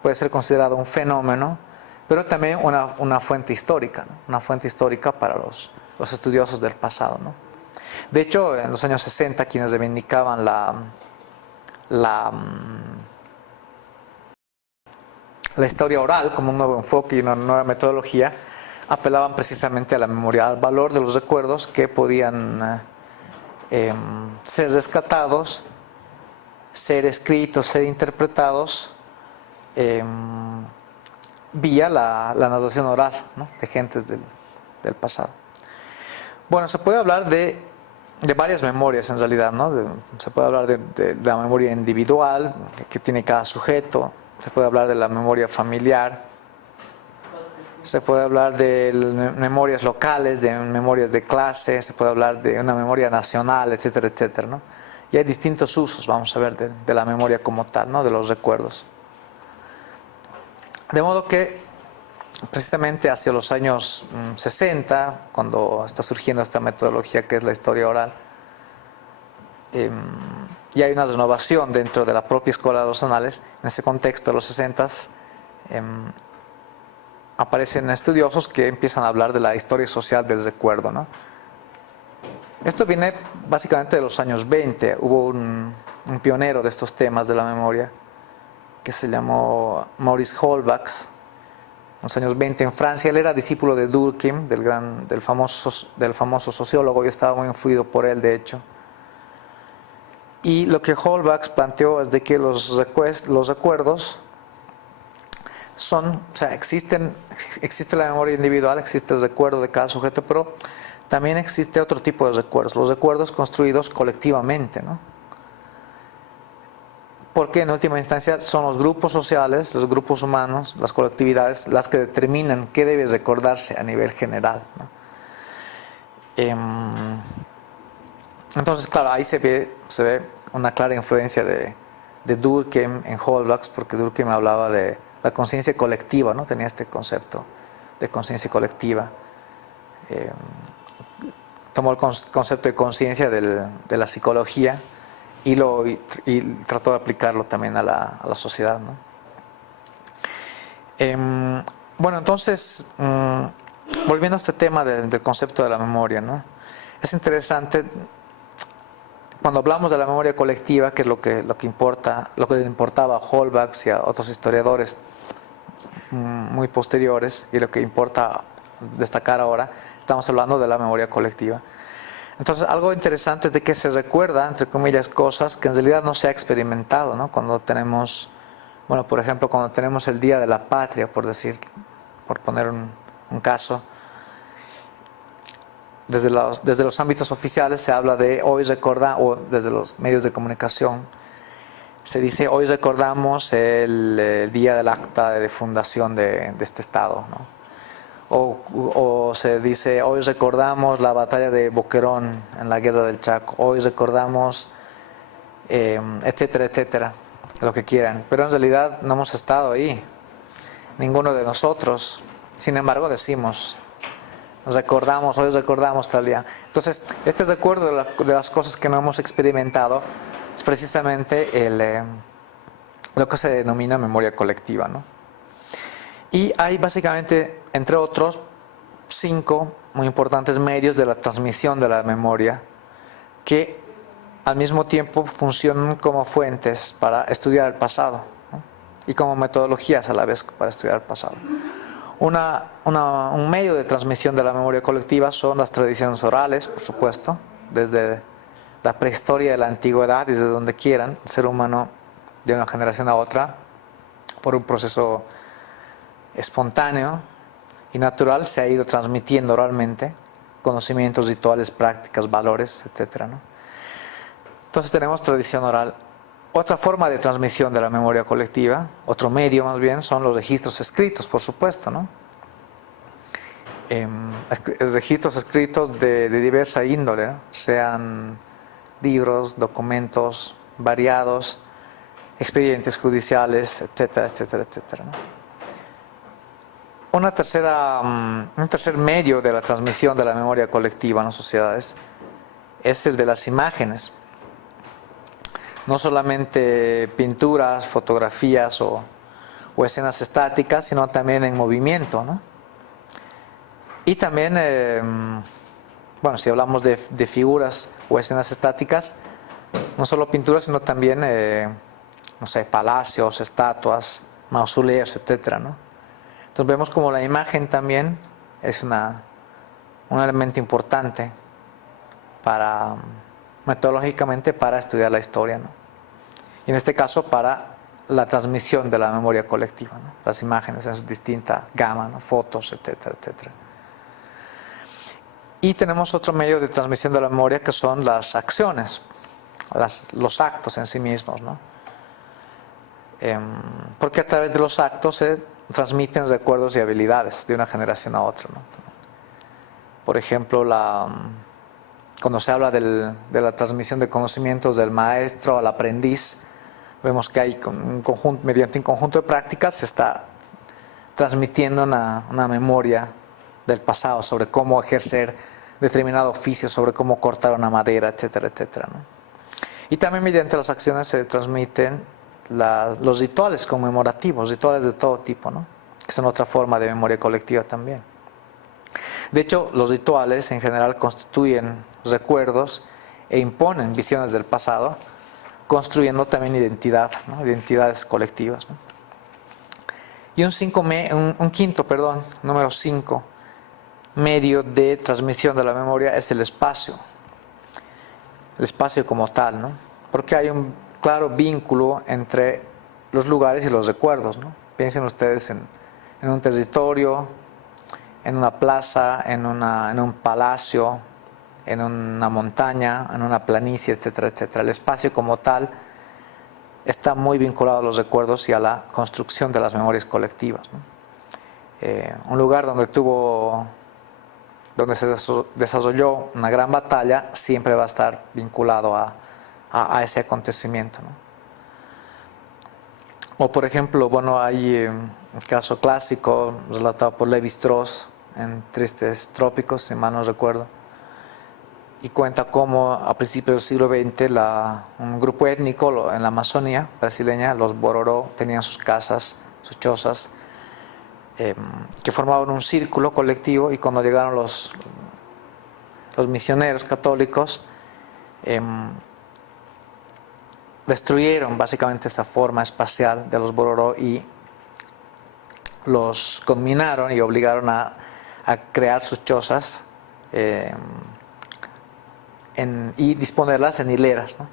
puede ser considerado un fenómeno, pero también una fuente histórica, ¿no? Una fuente histórica para los estudiosos del pasado, ¿no? De hecho, en los años 60, quienes reivindicaban la historia oral como un nuevo enfoque y una nueva metodología, apelaban precisamente a la memoria, al valor de los recuerdos que podían ser rescatados, ser escritos, ser interpretados vía la narración oral, ¿no? De gentes del pasado. Bueno, se puede hablar de varias memorias en realidad, ¿no? Se puede hablar de la memoria individual que tiene cada sujeto, se puede hablar de la memoria familiar, se puede hablar de memorias locales, de memorias de clase, se puede hablar de una memoria nacional, etcétera, etcétera, ¿no? Y hay distintos usos, vamos a ver, de la memoria como tal, ¿no? De los recuerdos. De modo que precisamente hacia los años 60, cuando está surgiendo esta metodología que es la historia oral, y hay una renovación dentro de la propia escuela de los anales. En ese contexto, de los 60, aparecen estudiosos que empiezan a hablar de la historia social del recuerdo, ¿no? Esto viene básicamente de los años 20. Hubo un pionero de estos temas de la memoria que se llamó Maurice Holbach, en los años 20 en Francia. Él era discípulo de Durkheim, del famoso sociólogo, y estaba muy influido por él, de hecho. Y lo que Holbach planteó es de que los recuerdos existe la memoria individual, existe el recuerdo de cada sujeto, pero también existe otro tipo de recuerdos, los recuerdos construidos colectivamente, ¿no? Porque en última instancia son los grupos sociales, los grupos humanos, las colectividades, las que determinan qué debe recordarse a nivel general, ¿no? Entonces, claro, ahí se ve una clara influencia de Durkheim en Holbachs, porque Durkheim hablaba de la conciencia colectiva, ¿no? Tenía este concepto de conciencia colectiva. Tomó el concepto de conciencia de la psicología y trató de aplicarlo también a la sociedad, ¿no? Bueno, entonces, volviendo a este tema del concepto de la memoria, ¿no? Es interesante, cuando hablamos de la memoria colectiva, que es lo que importa, lo que le importaba a Holbachs y a otros historiadores muy posteriores, y lo que importa destacar ahora, estamos hablando de la memoria colectiva. Entonces, algo interesante es de que se recuerda, entre comillas, cosas que en realidad no se ha experimentado, ¿no? Cuando tenemos, bueno, por ejemplo, cuando tenemos el Día de la Patria, por poner un caso, desde los ámbitos oficiales se habla de hoy o desde los medios de comunicación, se dice hoy recordamos el día del acta de fundación de este Estado, ¿no? O se dice, hoy recordamos la batalla de Boquerón en la guerra del Chaco, hoy recordamos, etcétera, etcétera, lo que quieran. Pero en realidad no hemos estado ahí, ninguno de nosotros. Sin embargo, decimos, hoy recordamos tal día. Entonces, este recuerdo de las cosas que no hemos experimentado es precisamente lo que se denomina memoria colectiva, ¿no? Y hay básicamente, entre otros, 5 muy importantes medios de la transmisión de la memoria que al mismo tiempo funcionan como fuentes para estudiar el pasado, ¿no? Y como metodologías a la vez para estudiar el pasado. Un medio de transmisión de la memoria colectiva son las tradiciones orales, por supuesto, desde la prehistoria de la antigüedad, desde donde quieran, el ser humano de una generación a otra, por un proceso espontáneo y natural, se ha ido transmitiendo oralmente conocimientos, rituales, prácticas, valores, etc., ¿no? Entonces tenemos tradición oral. Otra forma de transmisión de la memoria colectiva, otro medio más bien, son los registros escritos, por supuesto, ¿no? Registros escritos de diversa índole, ¿no? Sean libros, documentos variados, expedientes judiciales, etcétera, etcétera, etcétera, ¿no? Un tercer medio de la transmisión de la memoria colectiva en las sociedades es el de las imágenes. No solamente pinturas, fotografías o escenas estáticas, sino también en movimiento, ¿no? Y también, bueno, si hablamos de figuras o escenas estáticas, no solo pinturas, sino también, no sé, palacios, estatuas, mausoleos, etcétera, ¿no? Entonces vemos como la imagen también es un elemento importante metodológicamente para estudiar la historia, ¿no? Y en este caso para la transmisión de la memoria colectiva, ¿no? Las imágenes en su distinta gama, ¿no? Fotos, etcétera, etcétera. Y tenemos otro medio de transmisión de la memoria que son las acciones, los actos en sí mismos, ¿no? Porque a través de los actos se transmiten recuerdos y habilidades de una generación a otra, ¿no? Por ejemplo, cuando se habla de la transmisión de conocimientos del maestro al aprendiz, vemos que hay mediante un conjunto de prácticas se está transmitiendo una memoria del pasado sobre cómo ejercer determinado oficio, sobre cómo cortar una madera, etcétera, etcétera, ¿no? Y también mediante las acciones se transmiten los rituales conmemorativos, rituales de todo tipo, ¿no? Que son otra forma de memoria colectiva también. De hecho, los rituales en general constituyen recuerdos e imponen visiones del pasado, construyendo también identidad, ¿no? Identidades colectivas, ¿no? Y número 5, medio de transmisión de la memoria es el espacio como tal, ¿no? Porque hay un claro vínculo entre los lugares y los recuerdos, ¿no? Piensen ustedes en un territorio, en una plaza, en un palacio, en una montaña, en una planicie, etcétera, etcétera. El espacio como tal está muy vinculado a los recuerdos y a la construcción de las memorias colectivas, ¿no? Un lugar donde se desarrolló una gran batalla siempre va a estar vinculado a a ese acontecimiento, ¿no? O por ejemplo, bueno, hay un caso clásico relatado por Levi-Strauss en Tristes Trópicos, si mal no recuerdo, y cuenta cómo a principios del siglo XX un grupo étnico en la Amazonía brasileña, los Bororó, tenían sus casas, sus chozas, que formaban un círculo colectivo, y cuando llegaron los misioneros católicos, destruyeron básicamente esta forma espacial de los Bororó y los conminaron y obligaron a crear sus chozas y disponerlas en hileras, ¿no?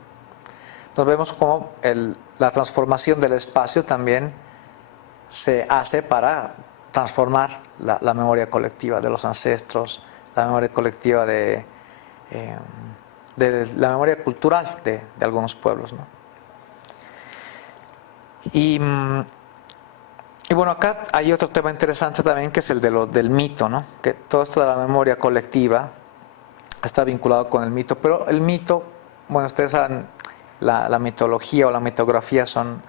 Entonces vemos cómo la transformación del espacio también se hace para transformar la memoria colectiva de los ancestros, la memoria colectiva de la memoria cultural de algunos pueblos, ¿no? Y bueno, acá hay otro tema interesante también, que es el del mito, ¿no? Que todo esto de la memoria colectiva está vinculado con el mito, pero el mito, bueno, ustedes saben, la mitología o la mitografía son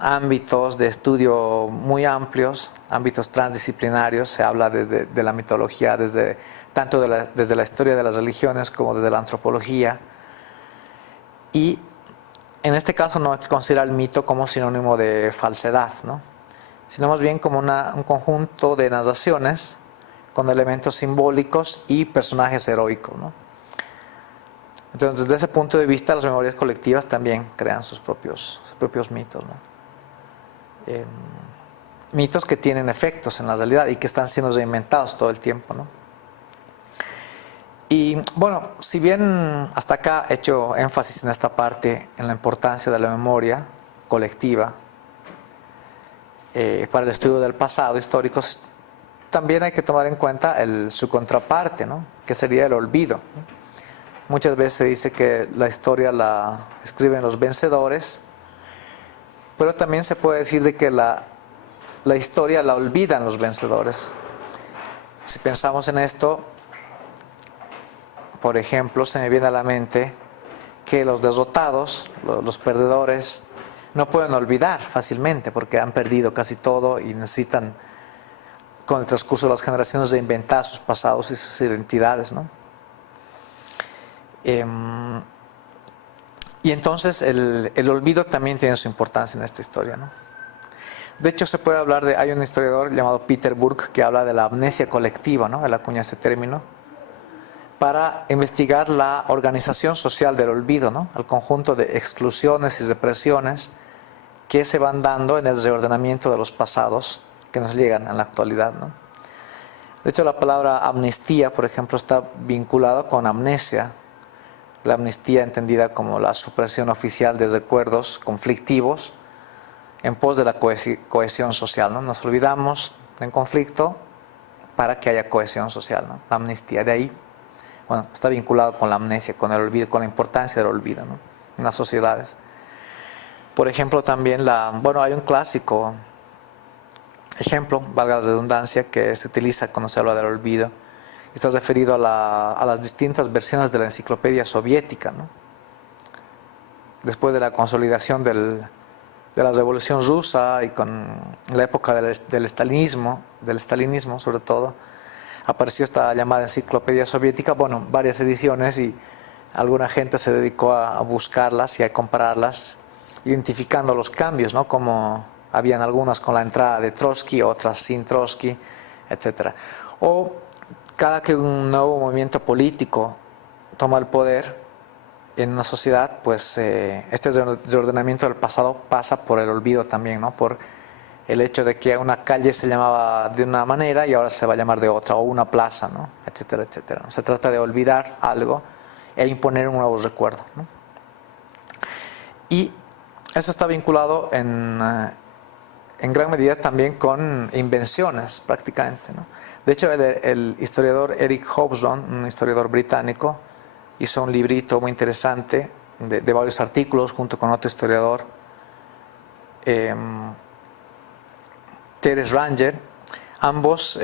ámbitos de estudio muy amplios, ámbitos transdisciplinarios. Se habla de la mitología tanto desde la historia de las religiones como desde la antropología, y en este caso no hay que considerar el mito como sinónimo de falsedad, ¿no? Sino más bien como un conjunto de narraciones con elementos simbólicos y personajes heroicos, ¿no? Entonces, desde ese punto de vista, las memorias colectivas también crean sus propios mitos, ¿no? Mitos que tienen efectos en la realidad y que están siendo reinventados todo el tiempo, ¿no? Y bueno, si bien hasta acá he hecho énfasis en esta parte, en la importancia de la memoria colectiva para el estudio del pasado histórico, también hay que tomar en cuenta su contraparte, ¿no? Que sería el olvido, ¿no? Muchas veces se dice que la historia la escriben los vencedores, pero también se puede decir de que la historia la olvidan los vencedores. Si pensamos en esto, por ejemplo, se me viene a la mente que los derrotados, los perdedores, no pueden olvidar fácilmente porque han perdido casi todo y necesitan, con el transcurso de las generaciones, reinventar sus pasados y sus identidades, ¿no? Y entonces el olvido también tiene su importancia en esta historia, ¿no? De hecho, se puede hablar hay un historiador llamado Peter Burke que habla de la amnesia colectiva, ¿no? Él acuña ese término para investigar la organización social del olvido, ¿no? El conjunto de exclusiones y represiones que se van dando en el reordenamiento de los pasados que nos llegan en la actualidad, ¿no? De hecho, la palabra amnistía, por ejemplo, está vinculada con amnesia. La amnistía entendida como la supresión oficial de recuerdos conflictivos en pos de la cohesión social, ¿no? Nos olvidamos del conflicto para que haya cohesión social, ¿no? La amnistía, de ahí, bueno, está vinculado con la amnesia, con el olvido, con la importancia del olvido, ¿no? En las sociedades. Por ejemplo, también hay un clásico ejemplo, valga la redundancia, que se utiliza cuando se habla del olvido. Está referido a las distintas versiones de la enciclopedia soviética, ¿no? Después de la consolidación de la Revolución Rusa y con la época del stalinismo sobre todo, apareció esta llamada enciclopedia soviética, bueno, varias ediciones, y alguna gente se dedicó a buscarlas y a compararlas, identificando los cambios, ¿no? Como habían algunas con la entrada de Trotsky, otras sin Trotsky, etc. O cada que un nuevo movimiento político toma el poder en una sociedad, pues este reordenamiento del pasado pasa por el olvido también, ¿no? Por el hecho de que una calle se llamaba de una manera y ahora se va a llamar de otra, o una plaza, ¿no? Etcétera, etcétera. Se trata de olvidar algo e imponer un nuevo recuerdo, ¿no? Y eso está vinculado en gran medida también con invenciones, prácticamente, ¿no? De hecho, el historiador Eric Hobsbawm, un historiador británico, hizo un librito muy interesante de varios artículos junto con otro historiador, Terence Ranger. Ambos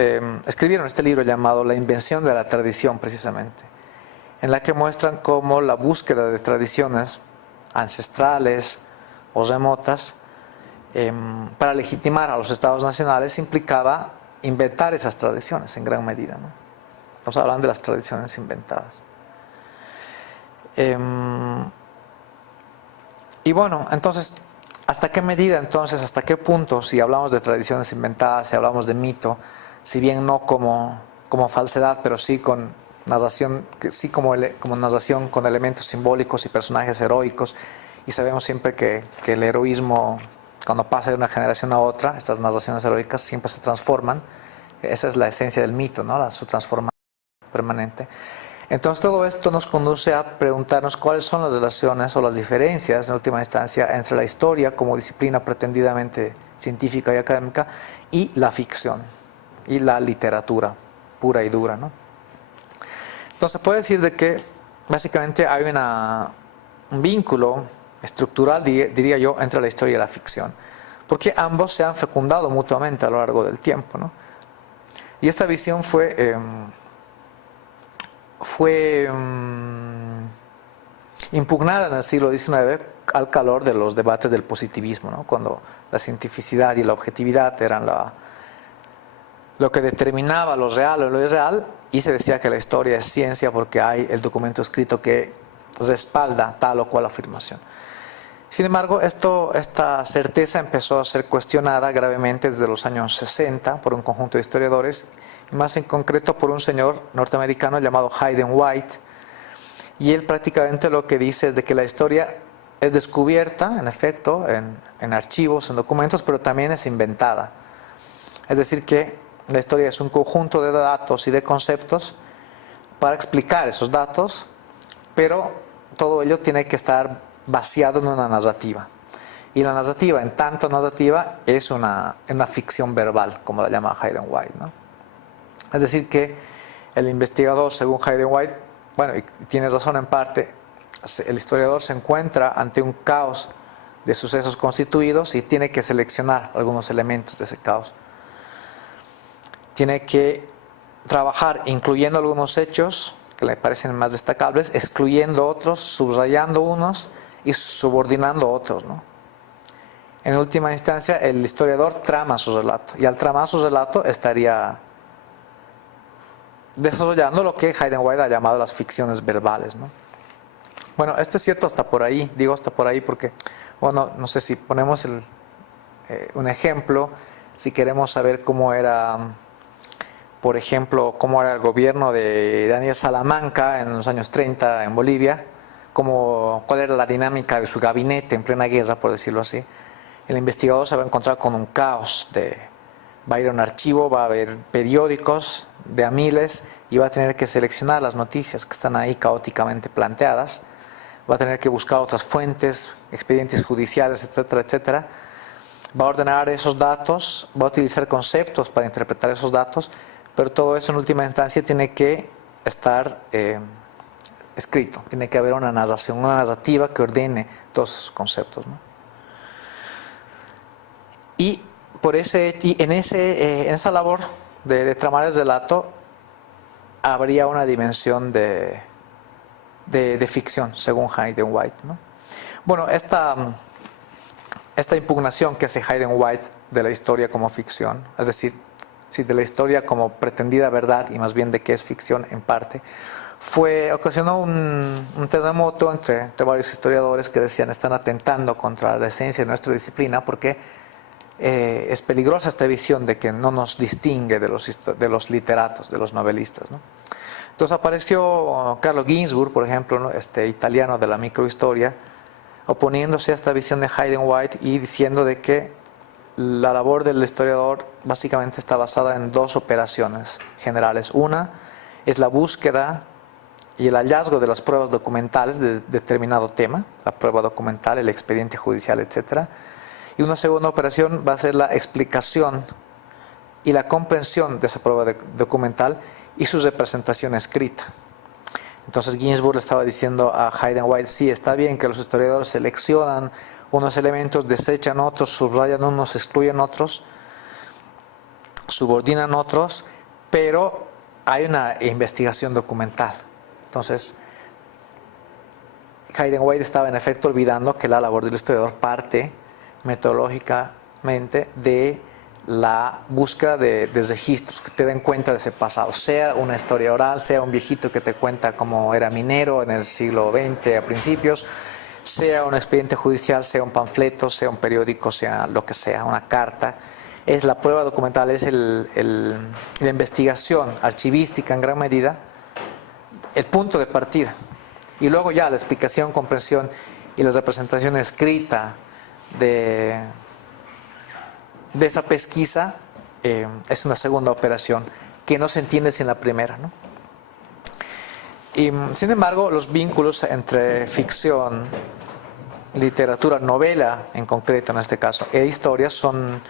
escribieron este libro llamado La invención de la tradición, precisamente, en la que muestran cómo la búsqueda de tradiciones ancestrales o remotas para legitimar a los estados nacionales implicaba inventar esas tradiciones en gran medida, ¿no? Estamos hablando de las tradiciones inventadas. Y bueno, entonces, ¿hasta qué medida entonces, hasta qué punto, si hablamos de tradiciones inventadas, si hablamos de mito, si bien no como falsedad, pero sí con narración, sí como narración con elementos simbólicos y personajes heroicos, y sabemos siempre que el heroísmo, cuando pasa de una generación a otra, estas narraciones heroicas siempre se transforman. Esa es la esencia del mito, ¿no? Su transformación permanente. Entonces todo esto nos conduce a preguntarnos cuáles son las relaciones o las diferencias, en última instancia, entre la historia como disciplina pretendidamente científica y académica y la ficción y la literatura pura y dura, ¿no? Entonces se puede decir de que básicamente hay un vínculo estructural, diría yo, entre la historia y la ficción, porque ambos se han fecundado mutuamente a lo largo del tiempo, ¿no? Y esta visión fue impugnada en el siglo XIX al calor de los debates del positivismo, ¿no? Cuando la cientificidad y la objetividad eran lo que determinaba lo real o lo irreal, y se decía que la historia es ciencia porque hay el documento escrito que respalda tal o cual afirmación. Sin embargo, esta certeza empezó a ser cuestionada gravemente desde los años 60 por un conjunto de historiadores, y más en concreto por un señor norteamericano llamado Hayden White, y él prácticamente lo que dice es de que la historia es descubierta, en efecto, en archivos, en documentos, pero también es inventada. Es decir, que la historia es un conjunto de datos y de conceptos para explicar esos datos, pero todo ello tiene que estar vaciado en una narrativa. Y la narrativa, en tanto narrativa, es una ficción verbal, como la llama Hayden White, ¿no? Es decir, que el investigador, según Hayden White, bueno, y tiene razón en parte, el historiador se encuentra ante un caos de sucesos constituidos y tiene que seleccionar algunos elementos de ese caos. Tiene que trabajar incluyendo algunos hechos que le parecen más destacables, excluyendo otros, subrayando unos y subordinando otros, ¿no? En última instancia, el historiador trama su relato, y al tramar su relato estaría desarrollando lo que Hayden White ha llamado las ficciones verbales, ¿no? Bueno, esto es cierto hasta por ahí, digo hasta por ahí porque, bueno, no sé si ponemos un ejemplo, si queremos saber cómo era, por ejemplo, cómo era el gobierno de Daniel Salamanca en los años 30 en Bolivia, cuál era la dinámica de su gabinete en plena guerra, por decirlo así. El investigador se va a encontrar con un caos, va a ir a un archivo, va a haber periódicos de a miles y va a tener que seleccionar las noticias que están ahí caóticamente planteadas, va a tener que buscar otras fuentes, expedientes judiciales, etcétera, etcétera. Va a ordenar esos datos, va a utilizar conceptos para interpretar esos datos, pero todo eso en última instancia tiene que estar escrito, tiene que haber una narración, una narrativa que ordene todos esos conceptos, ¿no? Y en esa labor de tramar el relato habría una dimensión de ficción, según Hayden White, ¿no? Bueno, esta impugnación que hace Hayden White de la historia como ficción, es decir, sí, de la historia como pretendida verdad y más bien de que es ficción en parte, ocasionó un terremoto entre varios historiadores que decían están atentando contra la esencia de nuestra disciplina porque es peligrosa esta visión de que no nos distingue de los literatos, de los novelistas, ¿no? Entonces apareció Carlo Ginzburg, por ejemplo, ¿no? Italiano de la microhistoria, oponiéndose a esta visión de Hayden White y diciendo de que la labor del historiador básicamente está basada en dos operaciones generales. Una es la búsqueda y el hallazgo de las pruebas documentales de determinado tema, la prueba documental, el expediente judicial, etc. Y una segunda operación va a ser la explicación y la comprensión de esa prueba documental y su representación escrita. Entonces Ginzburg le estaba diciendo a Hayden White, sí, está bien que los historiadores seleccionan unos elementos, desechan otros, subrayan unos, excluyen otros, subordinan otros, pero hay una investigación documental. Entonces, Hayden White estaba en efecto olvidando que la labor del historiador parte metodológicamente de la búsqueda de registros que te den cuenta de ese pasado, sea una historia oral, sea un viejito que te cuenta cómo era minero en el siglo XX a principios, sea un expediente judicial, sea un panfleto, sea un periódico, sea lo que sea, una carta. Es la prueba documental, es la investigación archivística en gran medida, el punto de partida. Y luego ya la explicación, comprensión y la representación escrita de esa pesquisa es una segunda operación que no se entiende sin la primera, ¿no? Y, sin embargo, los vínculos entre ficción, literatura, novela en concreto en este caso, e historia son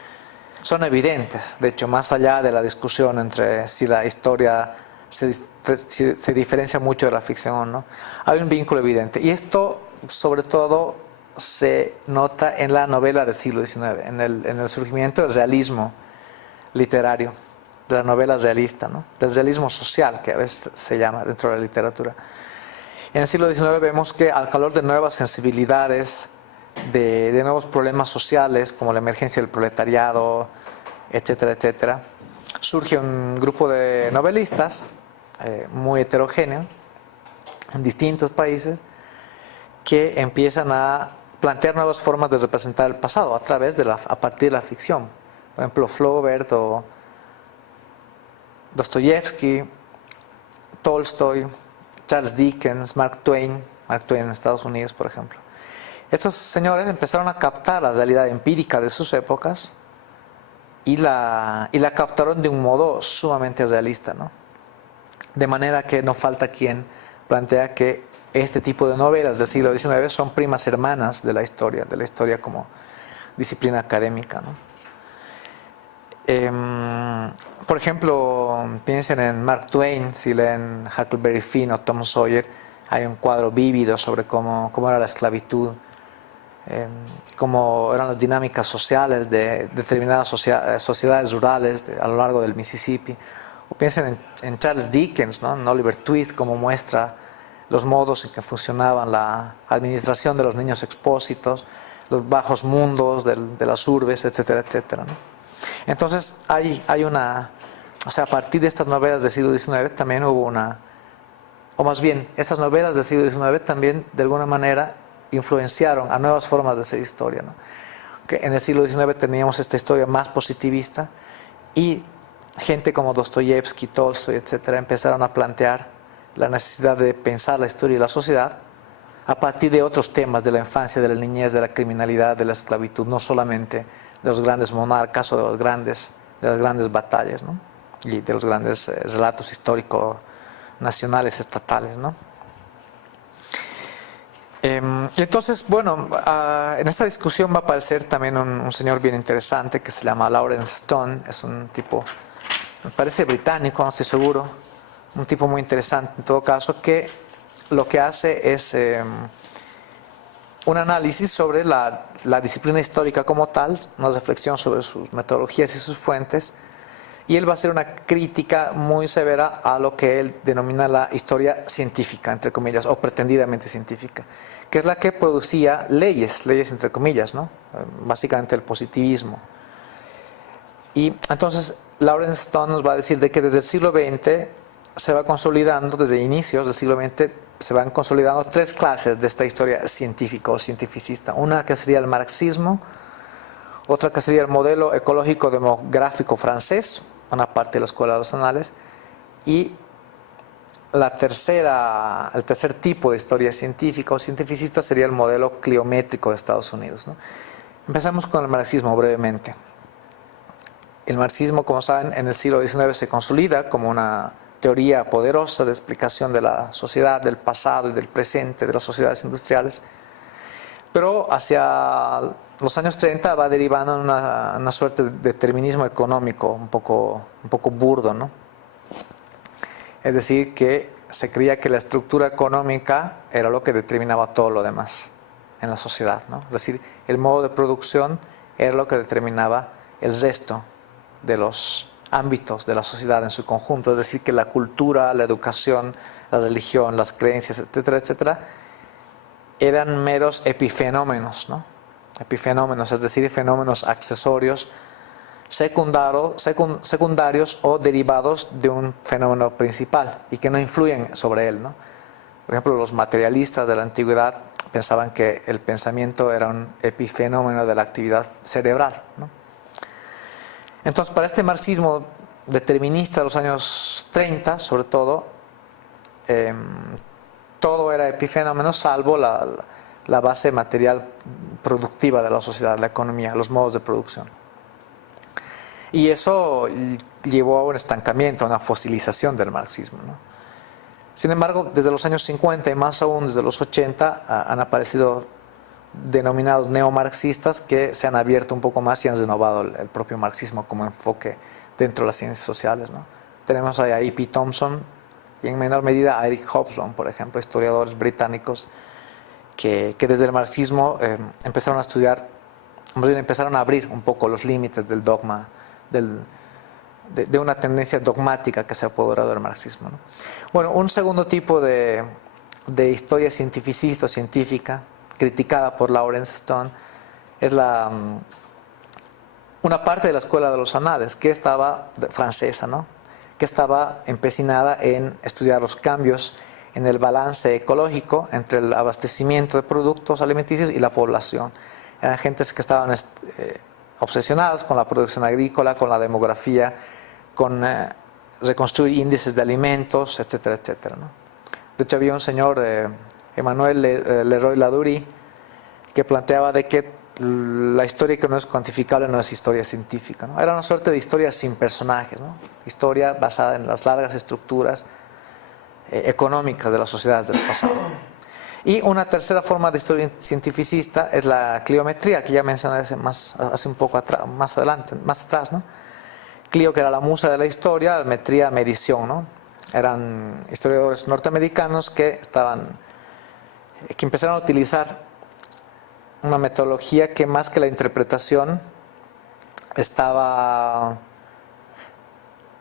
evidentes. De hecho, más allá de la discusión entre si la historia se diferencia mucho de la ficción o no, hay un vínculo evidente. Y esto, sobre todo, se nota en la novela del siglo XIX, en el surgimiento del realismo literario, de la novela realista, ¿no? Del realismo social, que a veces se llama dentro de la literatura. En el siglo XIX vemos que al calor de nuevas sensibilidades, de nuevos problemas sociales, como la emergencia del proletariado, etcétera, etcétera, surge un grupo de novelistas muy heterogéneo en distintos países que empiezan a plantear nuevas formas de representar el pasado a partir de la ficción. Por ejemplo, Flaubert o Dostoyevsky, Tolstoy, Charles Dickens, Mark Twain en Estados Unidos, por ejemplo. Estos señores empezaron a captar la realidad empírica de sus épocas y la captaron de un modo sumamente realista, ¿no? De manera que no falta quien plantea que este tipo de novelas del siglo XIX son primas hermanas de la historia como disciplina académica, ¿no? Por ejemplo, piensen en Mark Twain, si leen Huckleberry Finn o Tom Sawyer, hay un cuadro vívido sobre cómo era la esclavitud, cómo eran las dinámicas sociales de determinadas sociedades rurales a lo largo del Mississippi. O piensen en Charles Dickens, ¿no? En Oliver Twist, cómo muestra los modos en que funcionaban la administración de los niños expósitos, los bajos mundos de las urbes, etcétera, etcétera, ¿no? Entonces a partir de estas novelas del siglo XIX también hubo estas novelas del siglo XIX también de alguna manera influenciaron a nuevas formas de hacer historia, ¿no? Que en el siglo XIX teníamos esta historia más positivista y gente como Dostoyevsky, Tolstoy, etcétera, empezaron a plantear la necesidad de pensar la historia y la sociedad a partir de otros temas de la infancia, de la niñez, de la criminalidad, de la esclavitud, no solamente de los grandes monarcas o de las grandes batallas, ¿no? Y de los grandes relatos históricos nacionales, estatales, ¿no? Y entonces, bueno, en esta discusión va a aparecer también un señor bien interesante que se llama Lawrence Stone. Es un tipo, me parece británico, no estoy seguro, un tipo muy interesante en todo caso, que lo que hace es un análisis sobre la disciplina histórica como tal, una reflexión sobre sus metodologías y sus fuentes, y él va a hacer una crítica muy severa a lo que él denomina la historia científica, entre comillas, o pretendidamente científica, que es la que producía leyes entre comillas, ¿no? Básicamente el positivismo. Y entonces Lawrence Stone nos va a decir de que desde el siglo XX se va consolidando, desde inicios del siglo XX, se van consolidando tres clases de esta historia científica o cientificista. Una que sería el marxismo, otra que sería el modelo ecológico demográfico francés, una parte de la escuela de los anales, y el tercer tipo de historia científica o cientificista sería el modelo cliométrico de Estados Unidos, ¿no? Empezamos con el marxismo brevemente. El marxismo, como saben, en el siglo XIX se consolida como una teoría poderosa de explicación de la sociedad, del pasado y del presente de las sociedades industriales, pero hacia los años 30 va derivando en una suerte de determinismo económico un poco burdo, ¿no? Es decir, que se creía que la estructura económica era lo que determinaba todo lo demás en la sociedad, ¿no? Es decir, el modo de producción era lo que determinaba el resto de los ámbitos de la sociedad en su conjunto. Es decir, que la cultura, la educación, la religión, las creencias, etcétera, etcétera, eran meros epifenómenos, ¿no? Epifenómenos, es decir, fenómenos accesorios, secundarios o derivados de un fenómeno principal y que no influyen sobre él, ¿no? Por ejemplo, los materialistas de la antigüedad pensaban que el pensamiento era un epifenómeno de la actividad cerebral, ¿no? Entonces, para este marxismo determinista de los años 30, sobre todo, todo era epifenómeno salvo la base material productiva de la sociedad, la economía, los modos de producción. Y eso llevó a un estancamiento, a una fosilización del marxismo, ¿no? Sin embargo, desde los años 50 y más aún desde los 80 han aparecido denominados neomarxistas que se han abierto un poco más y han renovado el propio marxismo como enfoque dentro de las ciencias sociales, ¿no? Tenemos ahí a E.P. Thompson y en menor medida a Eric Hobsbawm, por ejemplo, historiadores británicos que desde el marxismo empezaron a estudiar, empezaron a abrir un poco los límites del dogma, de una tendencia dogmática que se ha apoderado del marxismo, ¿no? Bueno, un segundo tipo de historia cientificista o científica criticada por Lawrence Stone es una parte de la escuela de los anales que estaba francesa, ¿no? Que estaba empecinada en estudiar los cambios en el balance ecológico entre el abastecimiento de productos alimenticios y la población. Eran gentes que estaban obsesionadas con la producción agrícola, con la demografía, con reconstruir índices de alimentos, etcétera, etcétera, ¿no? De hecho, había un señor, Emmanuel Leroy-Ladurie, que planteaba de que la historia que no es cuantificable no es historia científica, ¿no? Era una suerte de historia sin personajes, ¿no? Historia basada en las largas estructuras económicas de las sociedades del pasado. Y una tercera forma de historia cientificista es la cliometría, que ya mencioné hace un poco más atrás, ¿no? Clio, que era la musa de la historia, metría, medición, ¿no? Eran historiadores norteamericanos que empezaron a utilizar una metodología que más que la interpretación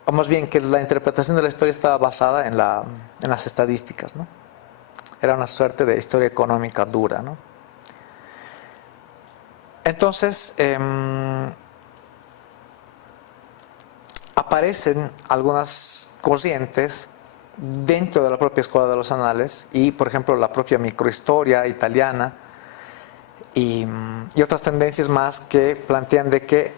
o más bien que la interpretación de la historia estaba basada en las estadísticas, ¿no? Era una suerte de historia económica dura, ¿no? Entonces, aparecen algunas corrientes dentro de la propia escuela de los anales y, por ejemplo, la propia microhistoria italiana y otras tendencias más que plantean de que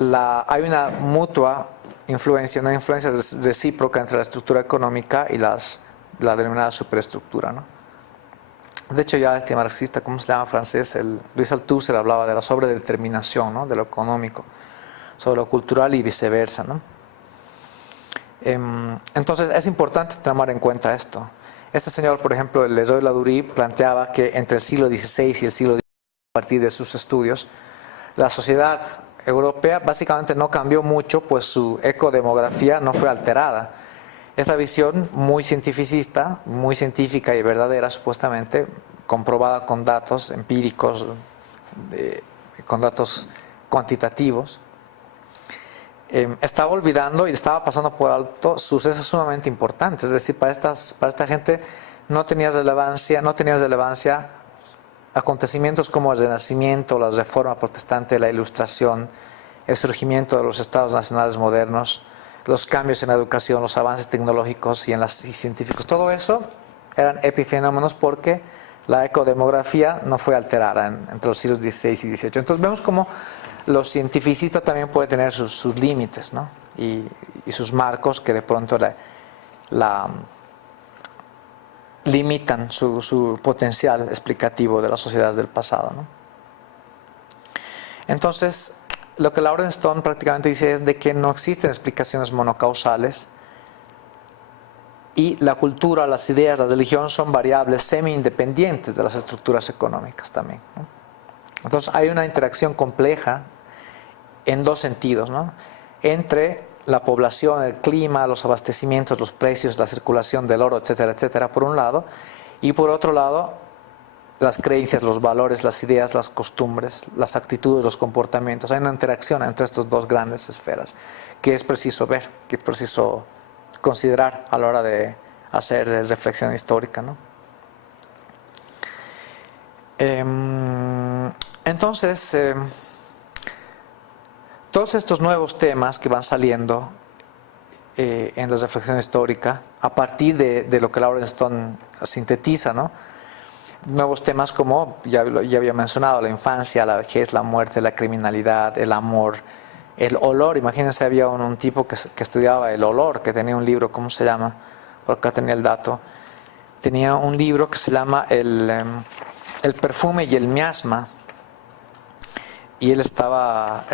hay una mutua influencia, una influencia recíproca entre la estructura económica y la denominada superestructura, ¿no? De hecho, ya este marxista, ¿cómo se llama francés? Luis Althusser hablaba de la sobredeterminación, ¿no? De lo económico sobre lo cultural y viceversa, ¿no? Entonces es importante tomar en cuenta esto. Este señor, por ejemplo, Leroy-Ladurie, planteaba que entre el siglo XVI y el siglo XIX, a partir de sus estudios, la sociedad europea básicamente no cambió mucho, pues su ecodemografía no fue alterada. Esta visión muy cientificista, muy científica y verdadera, supuestamente, comprobada con datos empíricos, con datos cuantitativos, estaba olvidando y estaba pasando por alto sucesos sumamente importantes. Es decir, para esta gente no tenía relevancia acontecimientos como el Renacimiento, la Reforma Protestante, la Ilustración, el surgimiento de los estados nacionales modernos, los cambios en la educación, los avances tecnológicos y científicos. Todo eso eran epifenómenos porque la ecodemografía no fue alterada entre los siglos XVI y XVIII. Entonces vemos cómo los cientificistas también pueden tener sus límites, ¿no? y sus marcos que de pronto limitan su potencial explicativo de las sociedades del pasado, ¿no? Entonces, lo que Lawrence Stone prácticamente dice es de que no existen explicaciones monocausales y la cultura, las ideas, la religión son variables semi-independientes de las estructuras económicas también, ¿no? Entonces hay una interacción compleja en dos sentidos, ¿no? Entre la población, el clima, los abastecimientos, los precios, la circulación del oro, etcétera, etcétera, por un lado, y por otro lado, las creencias, los valores, las ideas, las costumbres, las actitudes, los comportamientos. Hay una interacción entre estas dos grandes esferas que es preciso ver, que es preciso considerar a la hora de hacer reflexión histórica, ¿no? Entonces, todos estos nuevos temas que van saliendo en la reflexión histórica, a partir de lo que Lawrence Stone sintetiza, ¿no? Nuevos temas como, ya había mencionado, la infancia, la vejez, la muerte, la criminalidad, el amor, el olor. Imagínense, había un tipo que estudiaba el olor, que tenía un libro, ¿cómo se llama? Por acá tenía el dato. Tenía un libro que se llama El perfume y el miasma. Y él estaba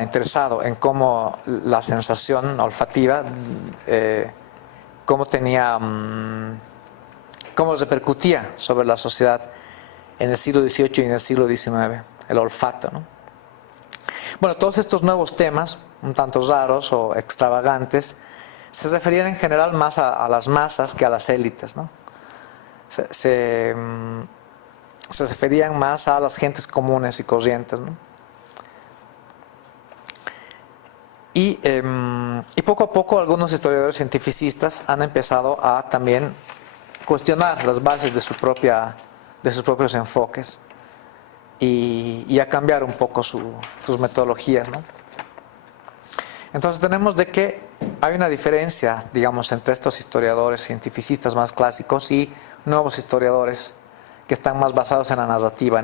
interesado en cómo la sensación olfativa, cómo repercutía sobre la sociedad en el siglo XVIII y en el siglo XIX, el olfato, ¿no? Bueno, todos estos nuevos temas, un tanto raros o extravagantes, se referían en general más a las masas que a las élites, ¿no? Se referían más a las gentes comunes y corrientes, ¿no? Y poco a poco algunos historiadores cientificistas han empezado a también cuestionar las bases de sus propios enfoques y a cambiar un poco sus metodologías, ¿no? Entonces tenemos de que hay una diferencia, digamos, entre estos historiadores cientificistas más clásicos y nuevos historiadores que están más basados en la narrativa,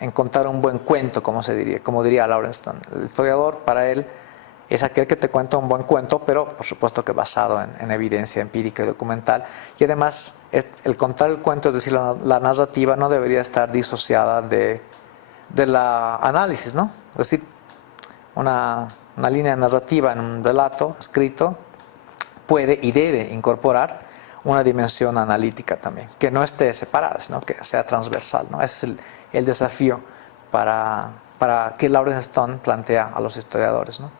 en contar un buen cuento, como diría Lawrence Stone. El historiador, para él, es aquel que te cuenta un buen cuento, pero por supuesto que basado en evidencia empírica y documental. Y además, el contar el cuento, es decir, la narrativa, no debería estar disociada de la análisis, ¿no? Es decir, una línea narrativa en un relato escrito puede y debe incorporar una dimensión analítica también, que no esté separada, sino que sea transversal, ¿no? Ese es el desafío para que Lawrence Stone plantea a los historiadores, ¿no?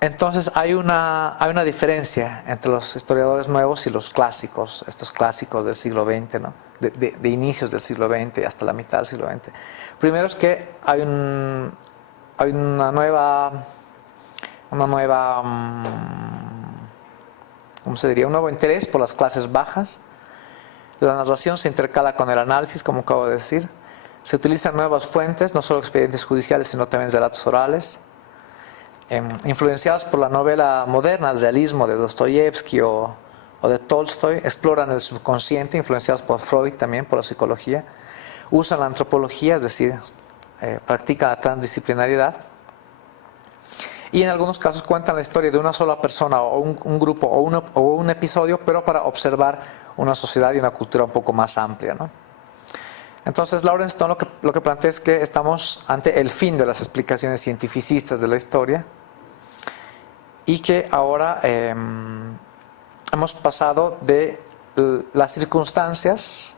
Entonces hay una diferencia entre los historiadores nuevos y los clásicos, estos clásicos del siglo XX, ¿no? de inicios del siglo XX hasta la mitad del siglo XX. Primero es que hay una nueva, ¿cómo se diría? Un nuevo interés por las clases bajas. La narración se intercala con el análisis, como acabo de decir. Se utilizan nuevas fuentes, no solo expedientes judiciales, sino también relatos orales. Influenciados por la novela moderna, el realismo de Dostoyevsky o de Tolstoy, exploran el subconsciente, influenciados por Freud también, por la psicología. Usan la antropología, es decir, practican la transdisciplinariedad. Y en algunos casos cuentan la historia de una sola persona o un grupo o un episodio, pero para observar una sociedad y una cultura un poco más amplia, ¿no? Entonces Lawrence Stone lo que plantea es que estamos ante el fin de las explicaciones cientificistas de la historia y que ahora hemos pasado de las circunstancias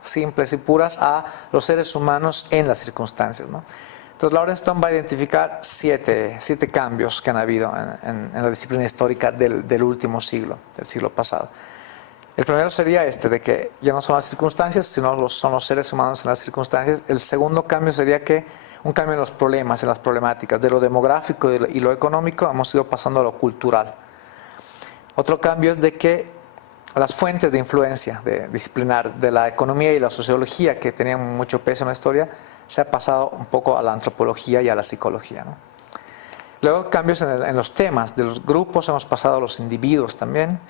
simples y puras a los seres humanos en las circunstancias, ¿no? Entonces Lawrence Stone va a identificar siete cambios que han habido en la disciplina histórica del último siglo, del siglo pasado. El primero sería de que ya no son las circunstancias, sino son los seres humanos en las circunstancias. El segundo cambio sería que un cambio en los problemas, en las problemáticas. De lo demográfico y lo económico hemos ido pasando a lo cultural. Otro cambio es de que las fuentes de influencia disciplinar de la economía y la sociología, que tenían mucho peso en la historia, se ha pasado un poco a la antropología y a la psicología, ¿no? Luego cambios en los temas. De los grupos hemos pasado a los individuos también,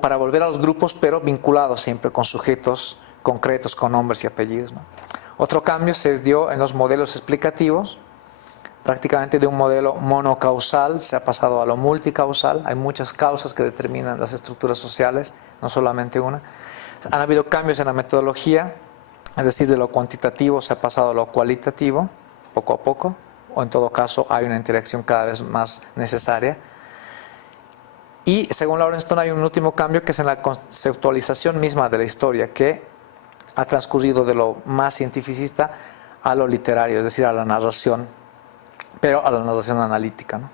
para volver a los grupos, pero vinculados siempre con sujetos concretos, con nombres y apellidos, ¿no? Otro cambio se dio en los modelos explicativos. Prácticamente de un modelo monocausal se ha pasado a lo multicausal. Hay muchas causas que determinan las estructuras sociales, no solamente una. Han habido cambios en la metodología, es decir, de lo cuantitativo se ha pasado a lo cualitativo, poco a poco, o en todo caso hay una interacción cada vez más necesaria. Y según Lawrence Stone hay un último cambio que es en la conceptualización misma de la historia, que ha transcurrido de lo más cientificista a lo literario, es decir, a la narración, pero a la narración analítica, ¿no?